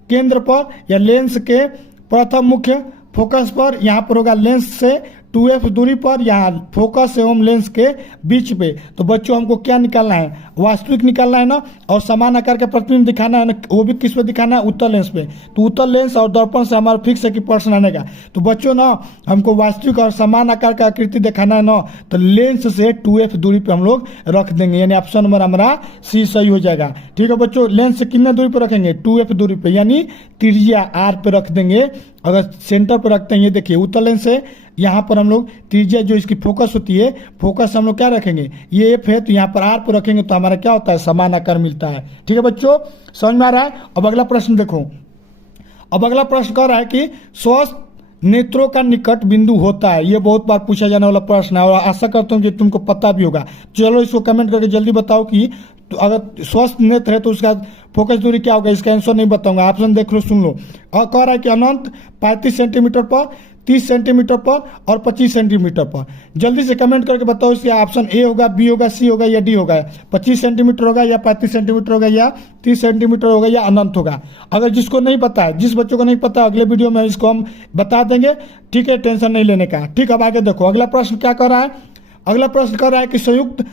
केंद्र पर या लेंस के प्रथम मुख्य फोकस पर, यहाँ पर होगा लेंस से 2F दूरी पर, यहाँ फोकस एवं लेंस के बीच पे। तो बच्चों हमको क्या निकालना है, वास्तविक निकालना है ना, और समान आकार का प्रतिबिंब दिखाना है ना, वो भी किस पे दिखाना है, उत्तल लेंस पे। तो उत्तल लेंस और दर्पण से हमारा फिक्स है कि प्रश्न आनेगा। तो बच्चों ना हमको वास्तविक और समान आकार का आकृति दिखाना है ना, तो लेंस से 2F दूरी पे हम लोग रख देंगे, यानी ऑप्शन नंबर हमारा सी सही हो जाएगा। ठीक है बच्चों, लेंस से कितने दूरी पर रखेंगे, 2F दूरी पे, यानी त्रिज्या R पे रख देंगे। अगर सेंटर पर रखते हैं, ये देखिए उत्तल लेंस से यहाँ पर हम लोग त्रिज्या जो इसकी फोकस होती है, फोकस हम लोग क्या रखेंगे, ये एफ है तो यहाँ पर R पर रखेंगे तो हमारा क्या होता है, समान आकार मिलता है। ठीक है बच्चों, समझ में आ रहा है। अब अगला प्रश्न देखो, अब अगला प्रश्न कह रहा है कि स्वस्थ नेत्रों का निकट बिंदु होता है। ये बहुत बार पूछा जाने वाला प्रश्न है और आशा करता हूँ कि तुमको पता भी होगा। चलो इसको कमेंट करके जल्दी बताओ कि तो अगर स्वस्थ नेत्र है तो उसका फोकस दूरी क्या होगा। इसका आंसर नहीं बताऊंगा, ऑप्शन देख लो, सुन लो। और कह रहा है कि अनंत 35 सेंटीमीटर पर, 30 सेंटीमीटर पर और 25 सेंटीमीटर पर। जल्दी से कमेंट करके बताओ इसका ऑप्शन ए होगा, बी होगा, सी होगा या डी होगा। 25 सेंटीमीटर होगा या 35 सेंटीमीटर होगा या 30 सेंटीमीटर होगा या अनंत होगा। अगर जिसको नहीं पता है, जिस बच्चों को नहीं पता, अगले वीडियो में इसको हम बता देंगे। ठीक है, टेंशन नहीं लेने का। ठीक, अब आगे देखो अगला प्रश्न क्या कर रहा है। अगला प्रश्न कर रहा है कि संयुक्त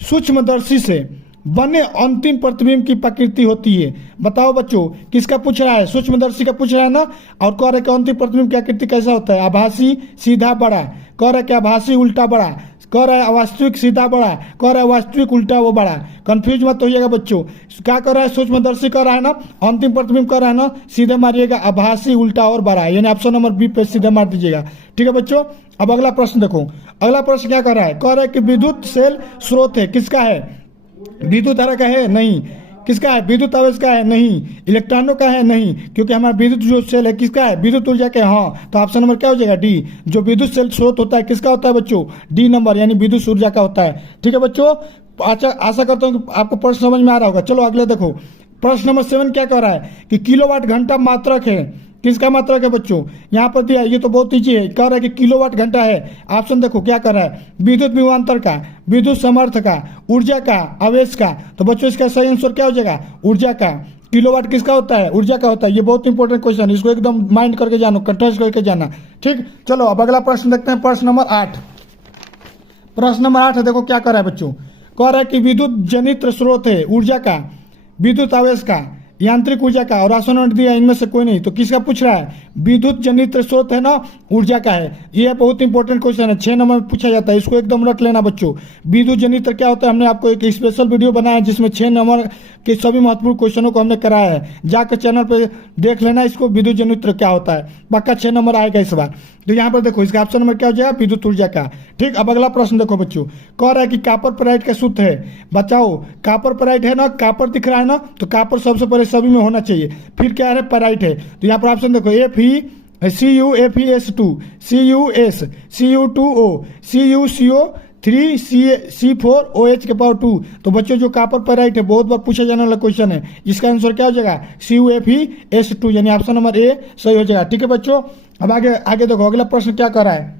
सूक्ष्मदर्शी से बने अंतिम प्रतिबिंब की प्रकृति होती है। बताओ बच्चों, किसका पूछ रहा है, सूक्ष्मदर्शी का पूछ रहा है ना। और कह रहे कि अंतिम प्रतिबिंब की आकृति कैसा होता है, आभासी सीधा बड़ा, कह रहे कि आभासी उल्टा बड़ा, कह रहा है अवास्तविक सीधा बड़ा, कह रहा है वास्तविक उल्टा वो बड़ा। कंफ्यूज मत होइएगा बच्चों, क्या कर रहा है, सूक्ष्मदर्शी कर रहा है ना, अंतिम प्रतिबिंब कर रहा है ना, सीधे मारिएगा आभासी उल्टा और बड़ा, यानी ऑप्शन नंबर बी पे सीधे मार दीजिएगा। ठीक है बच्चों, अब अगला प्रश्न देखो। अगला प्रश्न क्या कर रहा है, कह रहा है कि विद्युत सेल स्रोत है, किसका है, विद्युत धारा का है, नहीं, किसका है? विद्युत आवेश का है? नहीं। इलेक्ट्रॉनों का है? नहीं, क्योंकि हमारा विद्युत जो सेल है किसका है? विद्युत ऊर्जा का। हाँ, तो ऑप्शन नंबर क्या हो जाएगा? डी। जो विद्युत सेल स्रोत होता है किसका होता है बच्चों? डी नंबर, यानी विद्युत ऊर्जा का होता है। ठीक है बच्चों, अच्छा आशा करता हूँ कि आपको प्रश्न समझ में आ रहा होगा। चलो अगले देखो, प्रश्न नंबर 7 क्या कह रहा है कि किलोवाट घंटा मात्रक है। किसका मात्रक है बच्चों? यहाँ पर दिया है, ये तो बहुत ईजी है। कह रहा है कि किलोवाट घंटा है। ऑप्शन देखो क्या कर रहा है? विद्युत विभवांतर का, विद्युत समर्थ का, ऊर्जा का, आवेश का। तो बच्चों इसका सही आंसर क्या हो जाएगा? ऊर्जा का। किलोवाट किसका होता है? ऊर्जा का होता है। ये बहुत इंपॉर्टेंट क्वेश्चन, इसको एकदम माइंड करके जानो, कंठस्थ करके जाना। ठीक, चलो अब अगला प्रश्न देखते हैं, प्रश्न नंबर 8। प्रश्न नंबर 8 है, देखो क्या कर रहा है बच्चों। कह रहा है कि विद्युत जनित स्रोत है ऊर्जा का, विद्युत आवेश का, यांत्रिक ऊर्जा का, और ऑप्शन नंबर दिया इनमें से कोई नहीं। तो किसका पूछ रहा है? विद्युत जनित स्रोत है ना, ऊर्जा का है। ये बहुत इंपॉर्टेंट क्वेश्चन है, 6 नंबर में पूछा जाता है, इसको एकदम रख लेना बच्चों। विद्युत जनित क्या होता है? हमने आपको एक स्पेशल वीडियो बनाया है जिसमें 6 नंबर के सभी महत्वपूर्ण क्वेश्चनों को हमने कराया है, जाकर चैनल पर देख लेना इसको, विद्युत जनित क्या होता है। पक्का 6 नंबर आएगा इस बार। तो यहाँ पर देखो इसका ऑप्शन नंबर क्या हो जाएगा? विद्युत ऊर्जा का। ठीक, अब अगला प्रश्न देखो बच्चों, कह रहा है कि कॉपर पेराइट का सूत्र है। बताओ, कॉपर पेराइट है ना, कॉपर दिख रहा है ना, तो कॉपर सबसे पहले सभी में होना चाहिए। फिर क्या है? पेराइट है। तो यहाँ पर ऑप्शन देखो, CuFeS2, CuS, Cu2O, CuCO3, C4OH के पावर 2। तो बच्चों जो कॉपर पेराइट है बहुत बार पूछा जाने वाला क्वेश्चन है, इसका आंसर क्या हो जाएगा? CuFeS2, यानी ऑप्शन नंबर ए सही हो जाएगा। ठीक है बच्चों, अब आगे देखो अगला प्रश्न क्या कर रहा है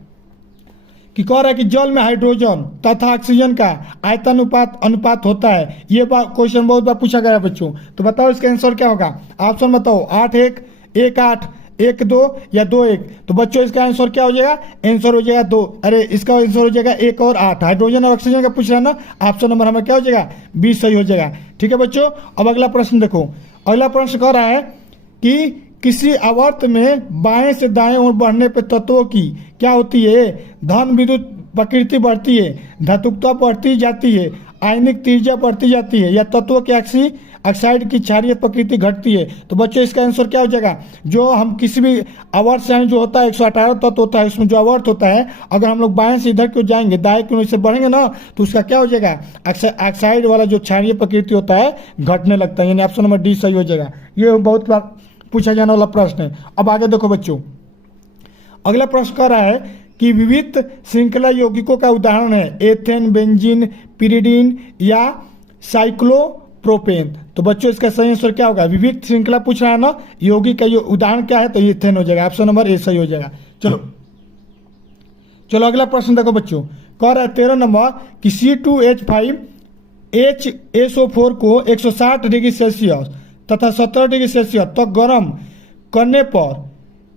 कि कह रहा है कि जल में हाइड्रोजन तथा ऑक्सीजन का अनुपात होता है। ये क्वेश्चन बहुत बार पूछा गया है बच्चों। तो बताओ इसका आंसर क्या होगा? ऑप्शन बताओ, 8:1, 1:8, 1:2 या 2:1। तो बच्चों इसका आंसर क्या हो जाएगा? आंसर हो जाएगा 2। अरे इसका आंसर हो जाएगा 1 और 8। हाइड्रोजन और ऑक्सीजन का पूछ रहा है ना, ऑप्शन नंबर हमें क्या हो जाएगा? 20 सही हो जाएगा। ठीक है बच्चों, अब अगला प्रश्न देखो। अगला प्रश्न कह रहा है कि किसी आवर्त में बाएं से दाएं ओर बढ़ने पर तत्वों की क्या होती है? धन विद्युत प्रकृति बढ़ती है, धातुकता बढ़ती जाती है, आयनिक त्रिज्या बढ़ती जाती है, या तत्वों की ऑक्साइड की क्षारीय प्रकृति घटती है। तो बच्चों इसका आंसर क्या हो जाएगा? जो हम किसी भी आवर्त से जो होता है 118 तत्व होता है, उसमें जो आवर्त होता है, अगर हम लोग बाएं से इधर क्यों जाएंगे, दाएं क्यों से बढ़ेंगे ना, तो उसका क्या हो जाएगा? ऑक्साइड वाला जो क्षारीय प्रकृति होता है घटने लगता है, यानी ऑप्शन नंबर डी सही हो जाएगा। ये बहुत बार पूछा जाने वाला प्रश्न है। अब आगे देखो बच्चों, अगला प्रश्न कर रहा है कि विविध श्रृंखला यौगिकों का उदाहरण है एथेन, बेंजीन, पिरिडीन या साइक्लोप्रोपेन। तो बच्चों इसका सही आंसर क्या होगा? विविध श्रृंखला पूछ रहा है ना, यौगिक का उदाहरण क्या है? तो एथेन हो जाएगा, ऑप्शन नंबर ए सही हो जाएगा। चलो अगला प्रश्न देखो बच्चों, कह रहा है 13 नंबर कि C2H5HSO4 को 160 डिग्री सेल्सियस तथा 70 डिग्री सेल्सियस तक गर्म करने पर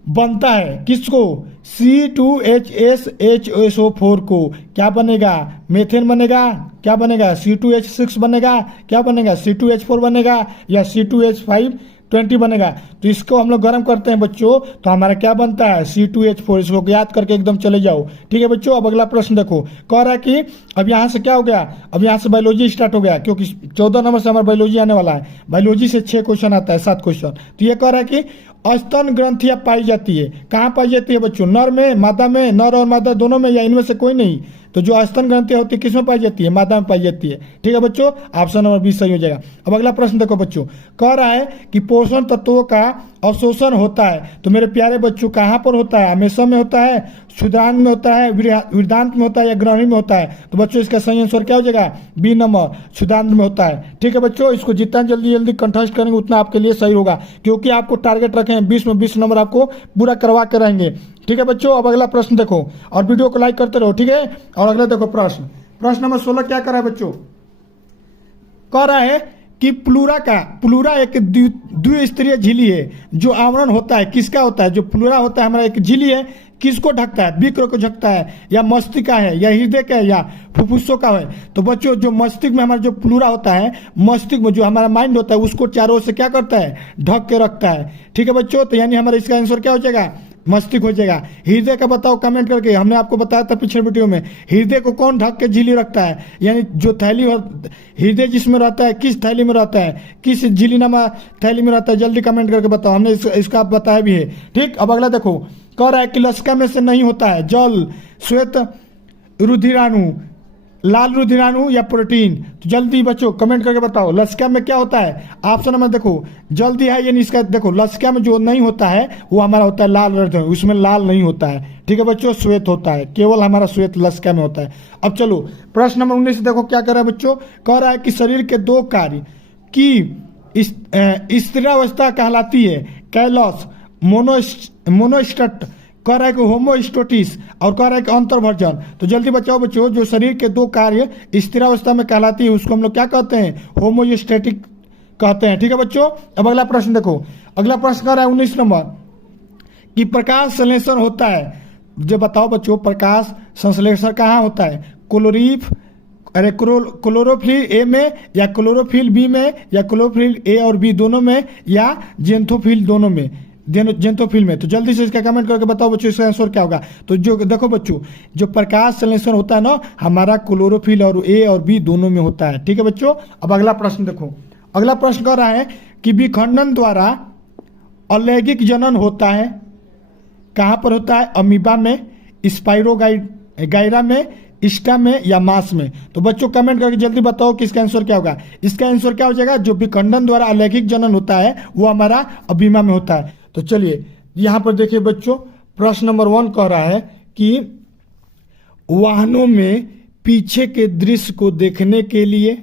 बनता है किसको? C2HSHSO4 को क्या बनेगा? मेथेन बनेगा? क्या बनेगा? C2H6 बनेगा? क्या बनेगा? C2H4 बनेगा? या C2H520 बनेगा? तो इसको हम लोग गर्म करते हैं बच्चों, तो हमारा क्या बनता है? C2H4। इसको याद करके एकदम चले जाओ। ठीक है बच्चों, अब अगला प्रश्न देखो, कह रहा है कि अब यहाँ से क्या हो गया? अब यहाँ से बायोलॉजी स्टार्ट हो गया, क्योंकि 14 नंबर से हमारा बायोलॉजी आने वाला है। बायोलॉजी से 6 क्वेश्चन आता है, 7 क्वेश्चन। तो ये कह रहा है कि स्तन ग्रंथियां पाई जाती है, कहाँ पाई जाती है बच्चों? नर में, मादा में, नर और मादा दोनों में, या इनमें से कोई नहीं? तो जो स्तन ग्रंथियां होती है किसमें पाई जाती है? मादा में पाई जाती है। ठीक है बच्चों, ऑप्शन नंबर 20 सही हो जाएगा। अब अगला प्रश्न देखो बच्चों, कह रहा है कि पोषण तत्वों का अवशोषण होता है। तो मेरे प्यारे बच्चों कहाँ पर होता है? हमेशा में होता है, क्षुद्रांत में होता है, वृद्धांत में होता है, या ग्रहणी में होता है? तो बच्चों इसका सही आंसर क्या हो जाएगा? बी नंबर, क्षुद्रांत में होता है। ठीक है बच्चों, इसको जितना जल्दी कंठस्थ करेंगे उतना आपके लिए सही होगा, क्योंकि आपको टारगेट रखे हैं 20 में 20 नंबर आपको पूरा करवा के रहेंगे। ठीक है बच्चों, अब अगला प्रश्न देखो और वीडियो को लाइक करते रहो। ठीक है, और अगला देखो प्रश्न नंबर 16 क्या कर रहा है बच्चों? कह रहा है कि प्लूरा एक द्विस्तरीय झिल्ली है। जो आवरण होता है किसका होता है? जो प्लूरा होता है हमारा एक झिल्ली है, किसको ढकता है? विक्र को ढकता है, या मस्तिष्क का है, या हृदय का है, या फुफ्फुसों का है? तो बच्चों जो मस्तिष्क में हमारा जो प्लूरा होता है, मस्तिष्क में जो हमारा माइंड होता है उसको चारों ओर से क्या करता है? ढक के रखता है। ठीक है बच्चों, तो यानी हमारा इसका आंसर क्या हो जाएगा? मस्तिष्क हो जाएगा। हृदय का बताओ कमेंट करके, हमने आपको बताया था पिछले वीडियो में, हृदय को कौन ढक के झिल्ली रखता है? यानी जो थैली हृदय जिसमें रहता है, किस थैली में रहता है, किस झिल्लीनुमा थैली में रहता है? जल्दी कमेंट करके बताओ, हमने इसका बताया भी है। ठीक, अब अगला देखो, कह रहा है कि लसिका में से नहीं होता है जल, श्वेत रुधिराणु, लाल रुधिराणु या प्रोटीन? तो जल्दी बच्चों कमेंट करके बताओ लसिका में क्या होता है। ऑप्शन नंबर देखो जल्दी है, यानी इसका देखो लसिका में जो नहीं होता है वो हमारा होता है लाल रुधिराणु, उसमें लाल नहीं होता है। ठीक है बच्चों, श्वेत होता है, केवल हमारा श्वेत लसिका में होता है। अब चलो प्रश्न नंबर 19 देखो क्या कर रहा है बच्चों। कह रहा है कि शरीर के दो कार्य की स्थिरावस्था कहलाती है। कैलस मोनोस्टेट, कह रहा है कि होमोस्टेटिस, और कह रहा है कि अंतर्भर्जन। तो जल्दी बताओ बच्चों, जो शरीर के दो कार्य स्थिरावस्था में कहलाती है उसको हम लोग क्या कहते हैं? होमोस्टेटिक कहते हैं। ठीक है बच्चों, अब अगला प्रश्न देखो। अगला प्रश्न कह रहा है 19 नंबर कि प्रकाश संश्लेषण होता है। जो बताओ बच्चों प्रकाश संश्लेषण कहाँ होता है? क्लोरोफिल ए में या क्लोरोफिल बी में या क्लोरोफिल ए और बी दोनों में या जेंथोफिल दोनों में, जेंथोफिल में। तो जल्दी से इसका कमेंट करके बताओ बच्चों इसका आंसर क्या होगा। तो जो देखो बच्चों जो प्रकाश संश्लेषण होता है ना हमारा क्लोरोफिल और ए और बी दोनों में होता है। ठीक है बच्चों, अब अगला प्रश्न देखो। अगला प्रश्न कह रहा है कि विखंडन द्वारा अलैंगिक जनन होता है। कहाँ पर होता है? अमीबा में, स्पाइरोगाइरा में, स्टा में या मांस में। तो बच्चों कमेंट करके जल्दी बताओ कि इसका आंसर क्या होगा। इसका आंसर क्या हो जाएगा? जो विखंडन द्वारा अलैंगिक जनन होता है वो हमारा अमीबा में होता है। तो चलिए यहाँ पर देखिए बच्चों प्रश्न नंबर 1 कह रहा है कि वाहनों में पीछे के दृश्य को देखने के लिए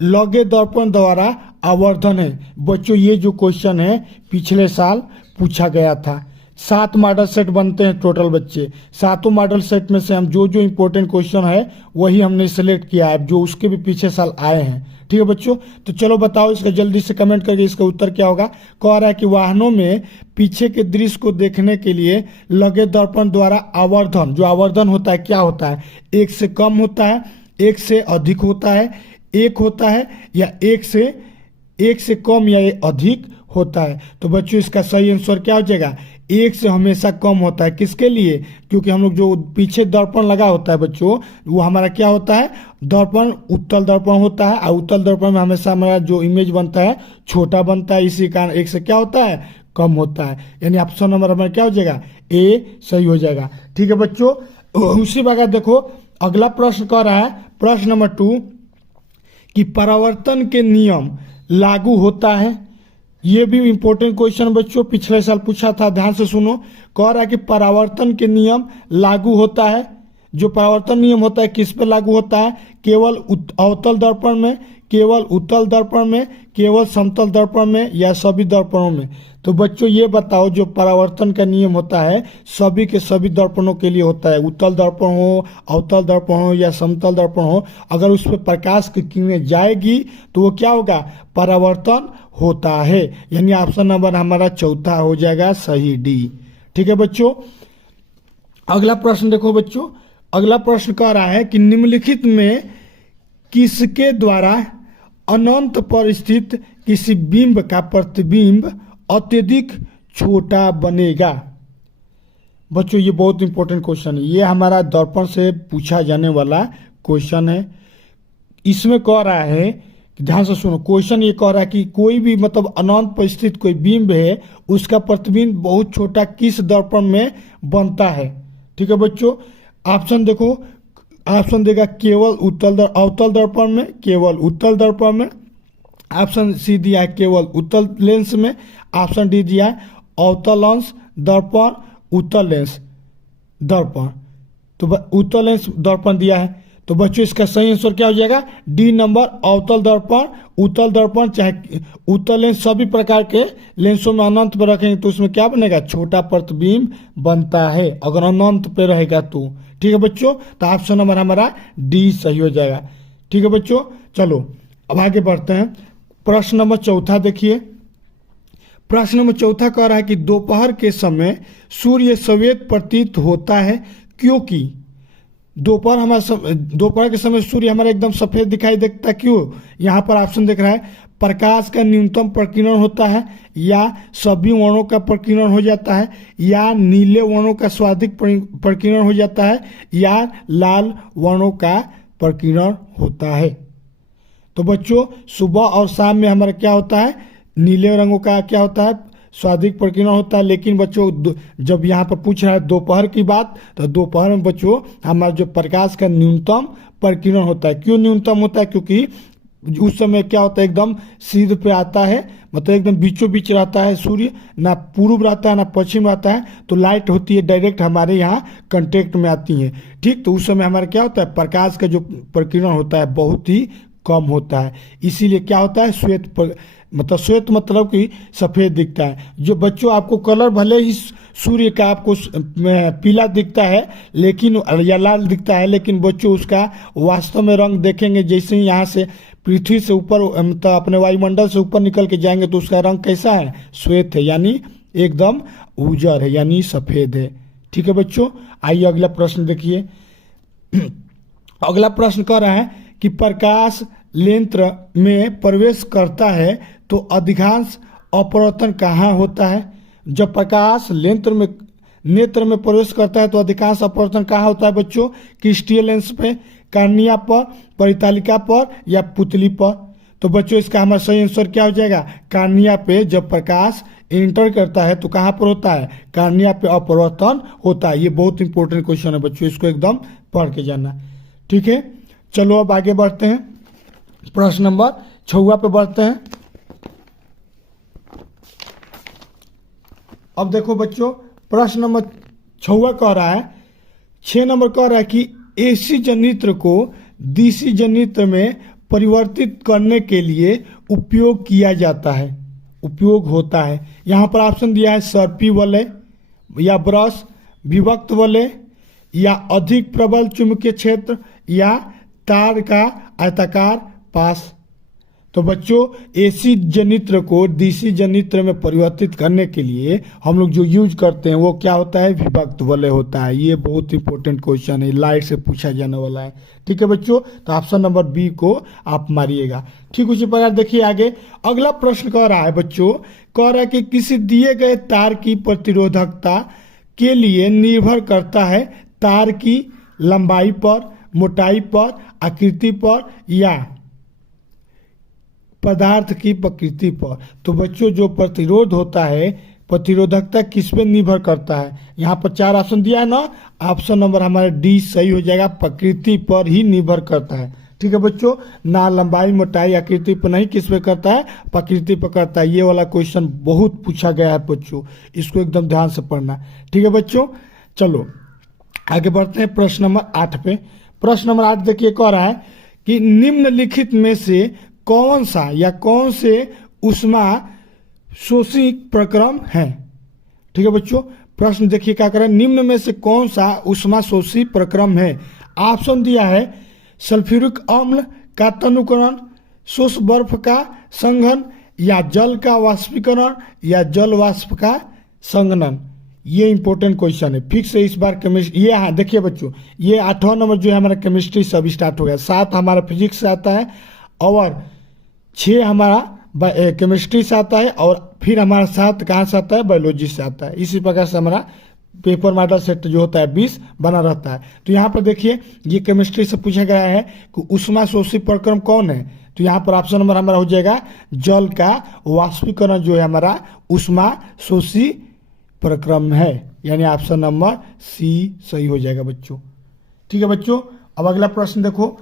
लगे दर्पण द्वारा आवर्धन है। बच्चों ये जो क्वेश्चन है पिछले साल पूछा गया था। 7 मॉडल सेट बनते हैं टोटल बच्चे। 7 मॉडल सेट में से हम जो जो इम्पोर्टेंट क्वेश्चन है वही हमने सिलेक्ट किया है, जो उसके भी पीछे साल आए हैं। ठीक है बच्चों, तो चलो बताओ इसका जल्दी से कमेंट करके इसका उत्तर क्या होगा। कह रहा है कि वाहनों में पीछे के दृश्य को देखने के लिए लगे दर्पण द्वारा आवर्धन, जो आवर्धन होता है क्या होता है? 1 से कम होता है, 1 से अधिक होता है, 1 होता है या 1 से कम या अधिक होता है। तो बच्चों इसका सही आंसर क्या हो जाएगा? 1 से हमेशा कम होता है। किसके लिए? क्योंकि हम लोग जो पीछे दर्पण लगा होता है बच्चों वो हमारा क्या होता है? दर्पण उत्तल दर्पण होता है, और उत्तल दर्पण में हमेशा हमारा जो इमेज बनता है छोटा बनता है, इसी कारण 1 से क्या होता है? कम होता है। यानी ऑप्शन नंबर हमारा क्या हो जाएगा? ए सही हो जाएगा। ठीक है बच्चों, उसी प्रकार देखो अगला प्रश्न कह रहा है प्रश्न नंबर 2 कि परावर्तन के नियम लागू होता है। ये भी इंपॉर्टेंट क्वेश्चन बच्चों पिछले साल पूछा था, ध्यान से सुनो। कह रहा है कि परावर्तन के नियम लागू होता है। जो परावर्तन नियम होता है किस पे लागू होता है? केवल अवतल दर्पण में, केवल उत्तल दर्पण में, केवल समतल दर्पण में या सभी दर्पणों में। तो बच्चों ये बताओ जो परावर्तन का नियम होता है सभी के सभी दर्पणों के लिए होता है। उत्तल दर्पण हो, अवतल दर्पण हो या समतल दर्पण हो, अगर उस पर प्रकाश की किरणें जाएगी तो वो क्या होगा? परावर्तन होता है। यानी ऑप्शन नंबर हमारा चौथा हो जाएगा सही, डी। ठीक है बच्चों, अगला प्रश्न देखो बच्चों। अगला प्रश्न कह रहा है कि निम्नलिखित में किसके द्वारा अनंत पर स्थित किसी बिंब का प्रतिबिंब अत्यधिक छोटा बनेगा? बच्चों ये बहुत इंपॉर्टेंट क्वेश्चन है, ये हमारा दर्पण से पूछा जाने वाला क्वेश्चन है। इसमें कह रहा है, ध्यान से सुनो, क्वेश्चन ये कह रहा है कि कोई भी मतलब अनंत पर स्थित कोई बिंब है उसका प्रतिबिंब बहुत छोटा किस दर्पण में बनता है? ठीक है बच्चों, ऑप्शन देखो, ऑप्शन देगा केवल अवतल दर्पण में, केवल उत्तल दर्पण में। ऑप्शन सी दिया है केवल उत्तल लेंस में। ऑप्शन डी दिया है अवतल अंश दर्पण, उत्तल लेंस दर्पण। तो उत्तल लेंस दर्पण दिया है। तो बच्चों इसका सही आंसर क्या हो जाएगा? डी नंबर, अवतल दर्पण, उत्तल दर्पण चाहे उत्तल लेंस, सभी प्रकार के लेंसों में अनंत पर रखेंगे तो उसमें क्या बनेगा? छोटा प्रतिबिंब बनता है, अगर अनंत पे रहेगा तो। ठीक है बच्चों, तो ऑप्शन नंबर हमारा डी सही हो जाएगा। ठीक है बच्चों, चलो अब आगे बढ़ते हैं। प्रश्न नंबर 4 देखिए। प्रश्न नंबर 4 कह रहा है कि दोपहर के समय सूर्य श्वेत प्रतीत होता है क्योंकि दोपहर के समय सूर्य हमारा एकदम सफेद दिखाई देता है। क्यों? यहाँ पर ऑप्शन दिख रहा है प्रकाश का न्यूनतम प्रकीर्णन होता है, या सभी वर्णों का प्रकीर्णन हो जाता है, या नीले वर्णों का स्वाधिक प्रकीर्णन हो जाता है, या लाल वर्णों का प्रकीर्णन होता है। तो बच्चों सुबह और शाम में हमारा क्या होता है? नीले रंगों का क्या होता है? स्वाधिक प्रकीर्णन होता है। लेकिन बच्चों जब यहाँ पर पूछ रहा है दोपहर की बात, तो दोपहर में बच्चों हमारा जो प्रकाश का न्यूनतम प्रकीर्णन होता है। क्यों न्यूनतम होता है? क्योंकि उस समय क्या होता है, एकदम सिर पे आता है, मतलब एकदम बीचों बीच रहता है सूर्य, ना पूर्व रहता है ना पश्चिम रहता है, तो लाइट होती है डायरेक्ट हमारे यहाँ कांटेक्ट में आती है। ठीक, तो उस समय हमारा क्या होता है, प्रकाश का जो प्रकीर्णन होता है बहुत ही कम होता है। इसीलिए क्या होता है, मतलब श्वेत मतलब कि सफ़ेद दिखता है। जो बच्चों आपको कलर भले ही सूर्य का आपको पीला दिखता है लेकिन, या लाल दिखता है, लेकिन बच्चों उसका वास्तव में रंग देखेंगे जैसे ही यहाँ से पृथ्वी से ऊपर, मतलब अपने वायुमंडल से ऊपर निकल के जाएंगे तो उसका रंग कैसा है, श्वेत है, यानी एकदम उजर है, यानी सफ़ेद है। ठीक है बच्चों, आइए अगला प्रश्न देखिए। अगला प्रश्न कह रहा है कि प्रकाश नेत्र में प्रवेश करता है तो अधिकांश अपवर्तन कहाँ होता है? जब प्रकाश नेत्र में प्रवेश करता है तो अधिकांश अपवर्तन कहाँ होता है बच्चों? क्रिस्टलीय लेंस पे, कार्निया पर, परितालिका पर या पुतली पर? तो बच्चों इसका हमारा सही आंसर क्या हो जाएगा? कार्निया पे जब प्रकाश इंटर करता है तो कहाँ पर होता है? कार्निया पे अपवर्तन होता है। ये बहुत इंपॉर्टेंट क्वेश्चन है बच्चों, इसको एकदम पढ़ के जाना। ठीक है, चलो अब आगे बढ़ते हैं, प्रश्न नंबर 6 पे बढ़ते हैं। अब देखो बच्चों, प्रश्न नंबर 6 कह रहा है, 6 नंबर कह रहा है कि एसी जनित्र को डीसी जनित्र में परिवर्तित करने के लिए उपयोग किया जाता है, उपयोग होता है। यहाँ पर ऑप्शन दिया है सर्पी वलय या ब्रश, विभक्त वलय या अधिक प्रबल चुंबकीय क्षेत्र या तार का आयताकार पास। तो बच्चों एसी जनित्र को डीसी जनित्र में परिवर्तित करने के लिए हम लोग जो यूज करते हैं वो क्या होता है? विभक्त वलय होता है। ये बहुत इंपॉर्टेंट क्वेश्चन है, लाइट से पूछा जाने वाला है। ठीक है बच्चों, तो ऑप्शन नंबर बी को आप मारिएगा। ठीक, उसी प्रकार देखिए आगे अगला प्रश्न कह रहा है बच्चों, कह रहा है कि किसी दिए गए तार की प्रतिरोधकता के लिए निर्भर करता है तार की लंबाई पर, मोटाई पर, आकृति पर या पदार्थ की प्रकृति पर। तो बच्चों जो प्रतिरोध होता है, प्रतिरोधकता किस पे निर्भर करता है? यहाँ पर 4 ऑप्शन दिया है ना, ऑप्शन नंबर हमारा डी सही हो जाएगा, प्रकृति पर ही निर्भर करता है। ठीक है बच्चों, ना लंबाई मोटाई आकृति पर नहीं, किस पे करता है? प्रकृति पर करता है। ये वाला क्वेश्चन बहुत पूछा गया है बच्चों, इसको एकदम ध्यान से पढ़ना। ठीक है बच्चों, चलो आगे बढ़ते हैं प्रश्न नंबर 8 पे। प्रश्न नंबर 8 देखिए, कह रहा है कि निम्नलिखित में से कौन सा या कौन से उष्मा शोषी प्रक्रम है? ठीक है बच्चों, प्रश्न देखिए क्या कर रहा है, निम्न में से कौन सा उष्मा शोषी प्रक्रम है? ऑप्शन दिया है सल्फ्यूरिक अम्ल का तनुकरण, शुष्क बर्फ का संघन या जल का वाष्पीकरण या जल वाष्प का संघनन। ये इंपॉर्टेंट क्वेश्चन है, फिक्स से इस बार केमिस्ट्री, ये हाँ देखिए बच्चों, ये 8वां नंबर जो है हमारा केमिस्ट्री सब स्टार्ट हो गया, 7 हमारा फिजिक्स से आता है और 6 हमारा केमिस्ट्री से आता है और फिर हमारा 7 कहाँ से आता है? बायोलॉजी से आता है। इसी प्रकार से हमारा पेपर मॉडल सेट जो होता है 20 बना रहता है। तो यहाँ पर देखिए ये केमिस्ट्री से पूछा गया है कि उष्मा शोषी प्रक्रम कौन है? तो यहाँ पर ऑप्शन नंबर हमारा हो जाएगा जल का वाष्पीकरण जो है हमारा उष्मा शोषी प्रक्रम है, यानी ऑप्शन नंबर सी सही हो जाएगा बच्चों। ठीक है बच्चों, अब अगला प्रश्न देखो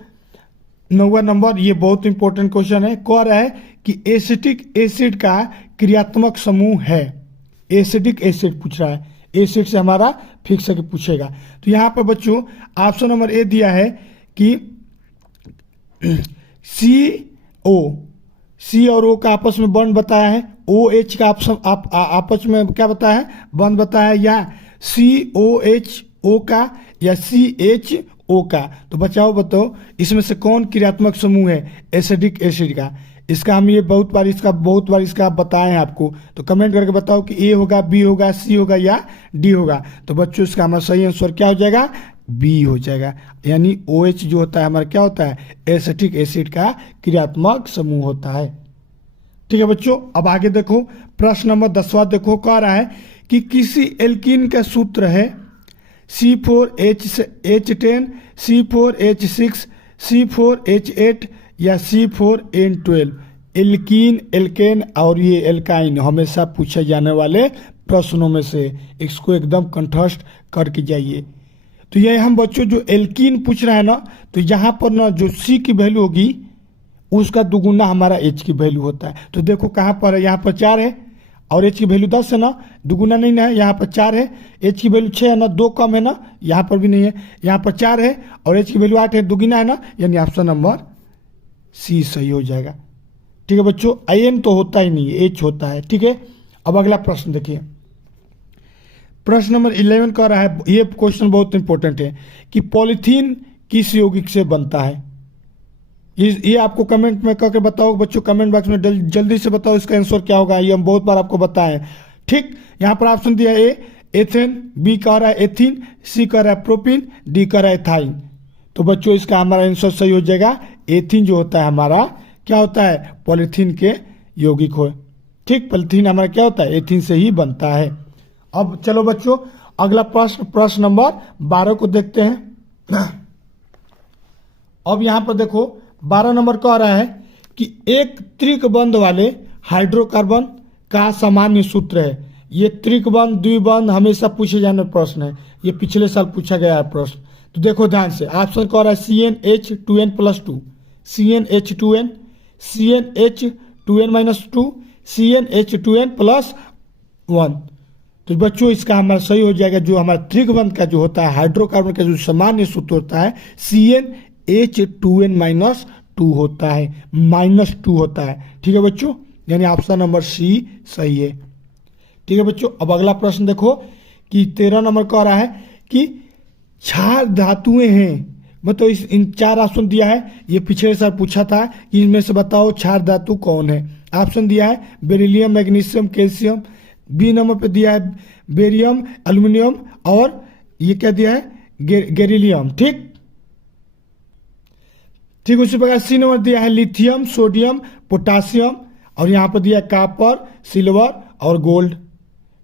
9वां नंबर, ये बहुत इंपॉर्टेंट क्वेश्चन है। कह रहा है कि एसिटिक एसिड का क्रियात्मक समूह है। एसिटिक एसिड पूछ रहा है, एसिड से हमारा फिक्स है कि पूछेगा। तो यहाँ पर बच्चों ऑप्शन नंबर ए दिया है कि सी और ओ का आपस में बॉन्ड बताया है, ओ एच का आपस में क्या बताया है? बॉन्ड बताया है, या COHO का या CHO का। तो बताओ इसमें से कौन क्रियात्मक समूह है एसिडिक एसिड का? इसका हम ये बहुत बार इसका बताए हैं आपको, तो कमेंट करके बताओ कि ए होगा, बी होगा, सी होगा या डी होगा। तो बच्चों इसका हमारा सही आंसर क्या हो जाएगा? बी हो जाएगा, यानी OH जो होता है हमारा क्या होता है? एसिटिक एसिड का क्रियात्मक समूह होता है। ठीक है बच्चों, अब आगे देखो प्रश्न नंबर 10वां देखो, कह रहा है कि किसी एल्कीन का सूत्र है C4H10, C4H6, C4H8 या C4N12। एल्कीन, एल्केन और ये एल्काइन हमेशा पूछे जाने वाले प्रश्नों में से, इसको एकदम कंठस्थ करके जाइए। तो ये हम बच्चों जो एल्कीन पूछ रहे हैं ना, तो यहाँ पर ना जो C की वैल्यू होगी उसका दुगुना हमारा H की वैल्यू होता है। तो देखो कहाँ पर है, यहाँ पर 4 है और H की वैल्यू 10 है ना, दुगुना नहीं ना है, यहाँ पर 4 है, H की वैल्यू 6 है ना, 2 कम है ना, यहाँ पर भी नहीं है, यहाँ पर 4 है और H की वैल्यू 8 है, दुगुना है ना, यानी ऑप्शन नंबर C सही हो जाएगा। ठीक है बच्चों, IN तो होता ही नहीं है, H होता है। ठीक है, अब अगला प्रश्न देखिए, प्रश्न नंबर 11 कह रहा है, ये क्वेश्चन बहुत इंपॉर्टेंट है कि पॉलीथीन किस यौगिक से बनता है। ये आपको कमेंट में करके बताओ बच्चों, कमेंट बॉक्स में जल्दी से बताओ इसका आंसर क्या होगा। ये हम बहुत बार आपको बताएं। ठीक, यहाँ पर ऑप्शन दिया है एथेन, बी कह रहा है एथीन, सी कह रहा है प्रोपीन, डी कह रहा है एथाइन। तो बच्चों इसका हमारा आंसर सही हो जाएगा, एथीन जो होता है हमारा क्या होता है, पॉलीथीन के यौगिक हो। ठीक, पॉलीथीन हमारा क्या होता है, एथीन से ही बनता है। अब चलो बच्चों अगला प्रश्न नंबर 12 को देखते हैं। अब यहाँ पर देखो 12 नंबर कह रहा है कि एक त्रिकबंध वाले हाइड्रोकार्बन का सामान्य सूत्र है। ये त्रिकबंध द्विबंध हमेशा पूछे जाने प्रश्न है, ये पिछले साल पूछा गया है प्रश्न। तो देखो ध्यान से, ऑप्शन कह रहा है CnH2n+2, CnH2n, CnH2n-2, CnH2n+1। तो बच्चों इसका हमारा सही हो जाएगा, जो हमारा त्रिकबंध का जो होता है हाइड्रोकार्बन का जो सामान्य सूत्र होता है CnH2n-2 होता है, -2 होता है। ठीक है बच्चों, यानी ऑप्शन नंबर C सही है। ठीक है बच्चों, अब अगला प्रश्न देखो कि 13 नंबर कह रहा है कि क्षार धातुएं हैं, मतलब इन 4 ऑप्शन दिया है, ये पिछले साल पूछा था कि इनमें से बताओ क्षार धातु कौन है। ऑप्शन दिया है beryllium, magnesium, calcium, B number पे दिया है बेरियम, एल्यूमिनियम, और ये क्या दिया है गेरिलियम। ठीक, उसी प्रकार सी नंबर दिया है लिथियम, सोडियम, पोटासियम, और यहाँ पर दिया है कॉपर, सिल्वर और गोल्ड।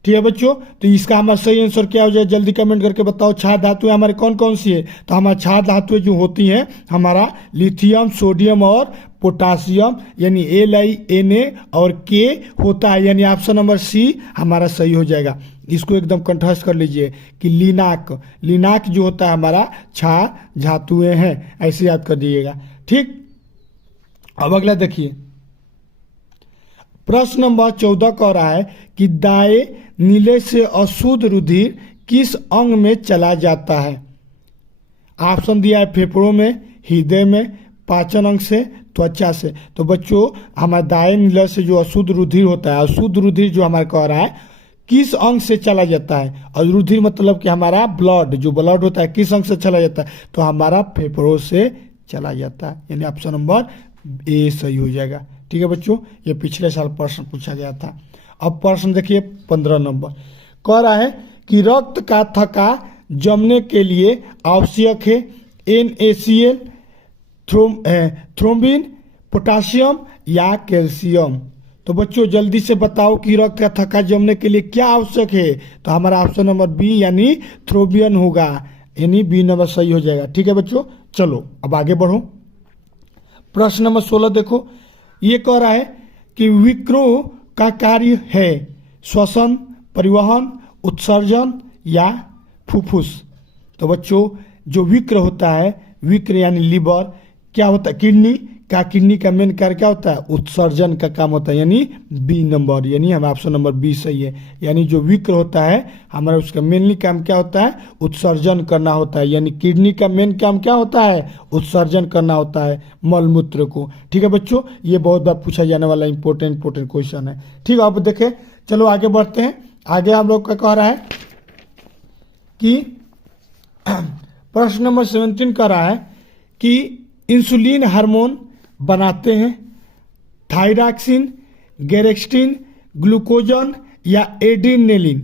ठीक है बच्चों, तो इसका हमारा सही आंसर क्या हो जाए, जल्दी कमेंट करके बताओ। क्षार धातुएं हमारे कौन कौन सी है, तो हमारे क्षार धातुएं जो होती हैं हमारा लिथियम, सोडियम और पोटासियम, यानी Na और K होता है, यानी ऑप्शन नंबर C हमारा सही हो जाएगा। इसको एकदम कंठस्थ कर लीजिए कि लिनाक जो होता है हमारा क्षार धातुएं हैं, ऐसे याद कर दीजिएगा। ठीक, अब अगला देखिए, प्रश्न नंबर 14 कह रहा है कि दाएं नीले से अशुद्ध रुधिर किस अंग में चला जाता है। ऑप्शन दिया है फेफड़ों में, हृदय में, पाचन अंग से, त्वचा से। तो बच्चों हमारे दाएं नीले से जो अशुद्ध रुधिर होता है, अशुद्ध रुधिर जो हमारा कह रहा है किस अंग से चला जाता है, और रुधिर मतलब कि हमारा ब्लड, जो ब्लड होता है किस अंग से चला जाता है, तो हमारा फेफड़ों से चला जाता है, यानी ऑप्शन नंबर A सही हो जाएगा। ठीक है बच्चों, ये पिछले साल प्रश्न पूछा गया था। अब प्रश्न देखिए 15 नंबर कह रहा है कि रक्त का थक्का जमने के लिए आवश्यक है NaCl, थ्रोम्बिन, पोटासियम या कैल्शियम। तो बच्चों जल्दी से बताओ कि रक्त का थक्का जमने के लिए क्या आवश्यक है, तो हमारा ऑप्शन नंबर B यानी थ्रोम्बिन होगा, यानी B नंबर सही हो जाएगा। ठीक है बच्चों, चलो अब आगे बढ़ो। प्रश्न नंबर 16 देखो, ये कह रहा है कि विक्रोह का कार्य है श्वसन, परिवहन, उत्सर्जन या फुफ्फुस। तो बच्चों जो विक्र होता है, विक्र यानी लीवर, क्या होता है किडनी का मेन कार्य क्या होता है, उत्सर्जन का काम होता है, यानी B नंबर, यानी हमारा ऑप्शन नंबर B सही है। यानी जो विक्र होता है हमारा उसका मेनली काम क्या होता है, उत्सर्जन करना होता है, यानी किडनी का मेन काम क्या होता है, उत्सर्जन करना होता है मलमूत्र को। ठीक है बच्चों, ये बहुत बार पूछा जाने वाला इंपॉर्टेंट क्वेश्चन है। ठीक है, आप देखें, चलो आगे बढ़ते हैं। आगे हम लोग का कह रहा है कि प्रश्न नंबर 17 कह रहा है कि इंसुलिन हार्मोन बनाते हैं थायरॉक्सिन, गेरेक्स्टिन, ग्लूकोजन या एड्रेनलिन।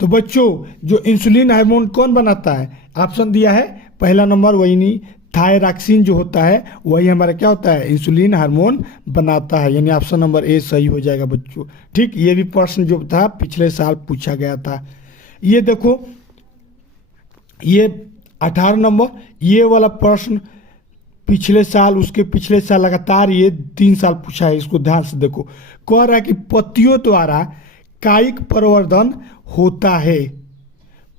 तो बच्चों जो इंसुलिन हार्मोन कौन बनाता है, ऑप्शन दिया है पहला नंबर वही नहीं, थायरॉक्सिन जो होता है वही हमारा क्या होता है, इंसुलिन हार्मोन बनाता है, यानी ऑप्शन नंबर A सही हो जाएगा बच्चों। ठीक, ये भी प्रश्न जो था पिछले साल पूछा गया था। ये देखो, ये 18 नंबर, ये वाला प्रश्न पिछले साल, उसके पिछले साल लगातार ये 3 साल पूछा है। इसको ध्यान से देखो, कह रहा है कि पत्तियों द्वारा कायिक प्रवर्धन होता है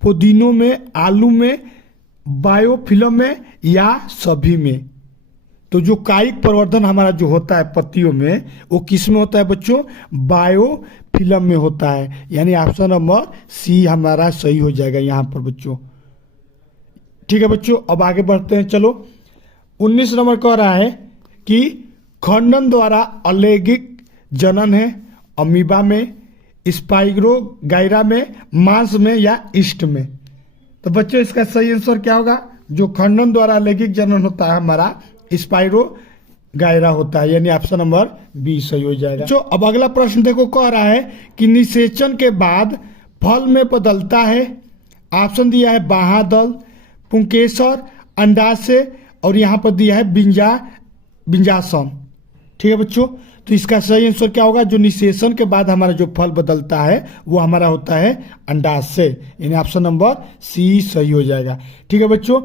पुदीनों में, आलू में, बायोफिल्म में या सभी में। तो जो कायिक प्रवर्धन हमारा जो होता है पत्तियों में, वो किस में होता है बच्चों? बायोफिल्म में होता है। यानी ऑप्शन नंबर सी हमारा सही हो जाएगा यहाँ पर बच्चों। ठीक है बच्चों, अब आगे बढ़ते हैं। चलो 19 नंबर कह रहा है कि खंडन द्वारा अलैंगिक जनन है अमीबा में, स्पाइरोगाइरा में, मांस में या ईस्ट में। तो बच्चों इसका सही आंसर क्या होगा? जो खंडन द्वारा अलैंगिक जनन होता है हमारा स्पाइरोगाइरा होता है, यानी ऑप्शन नंबर बी सही हो जाएगा। जो अब अगला प्रश्न देखो, कह रहा है कि निषेचन के बाद फल में बदलता है। ऑप्शन दिया है बाह्यदल, पुंकेसर, अंडाशय और यहाँ पर दिया है बिंजासम। ठीक है बच्चों, तो इसका सही आंसर क्या होगा? जो निषेचन के बाद हमारा जो फल बदलता है वो हमारा होता है अंडाशय, यानी ऑप्शन नंबर सी सही हो जाएगा। ठीक है बच्चों।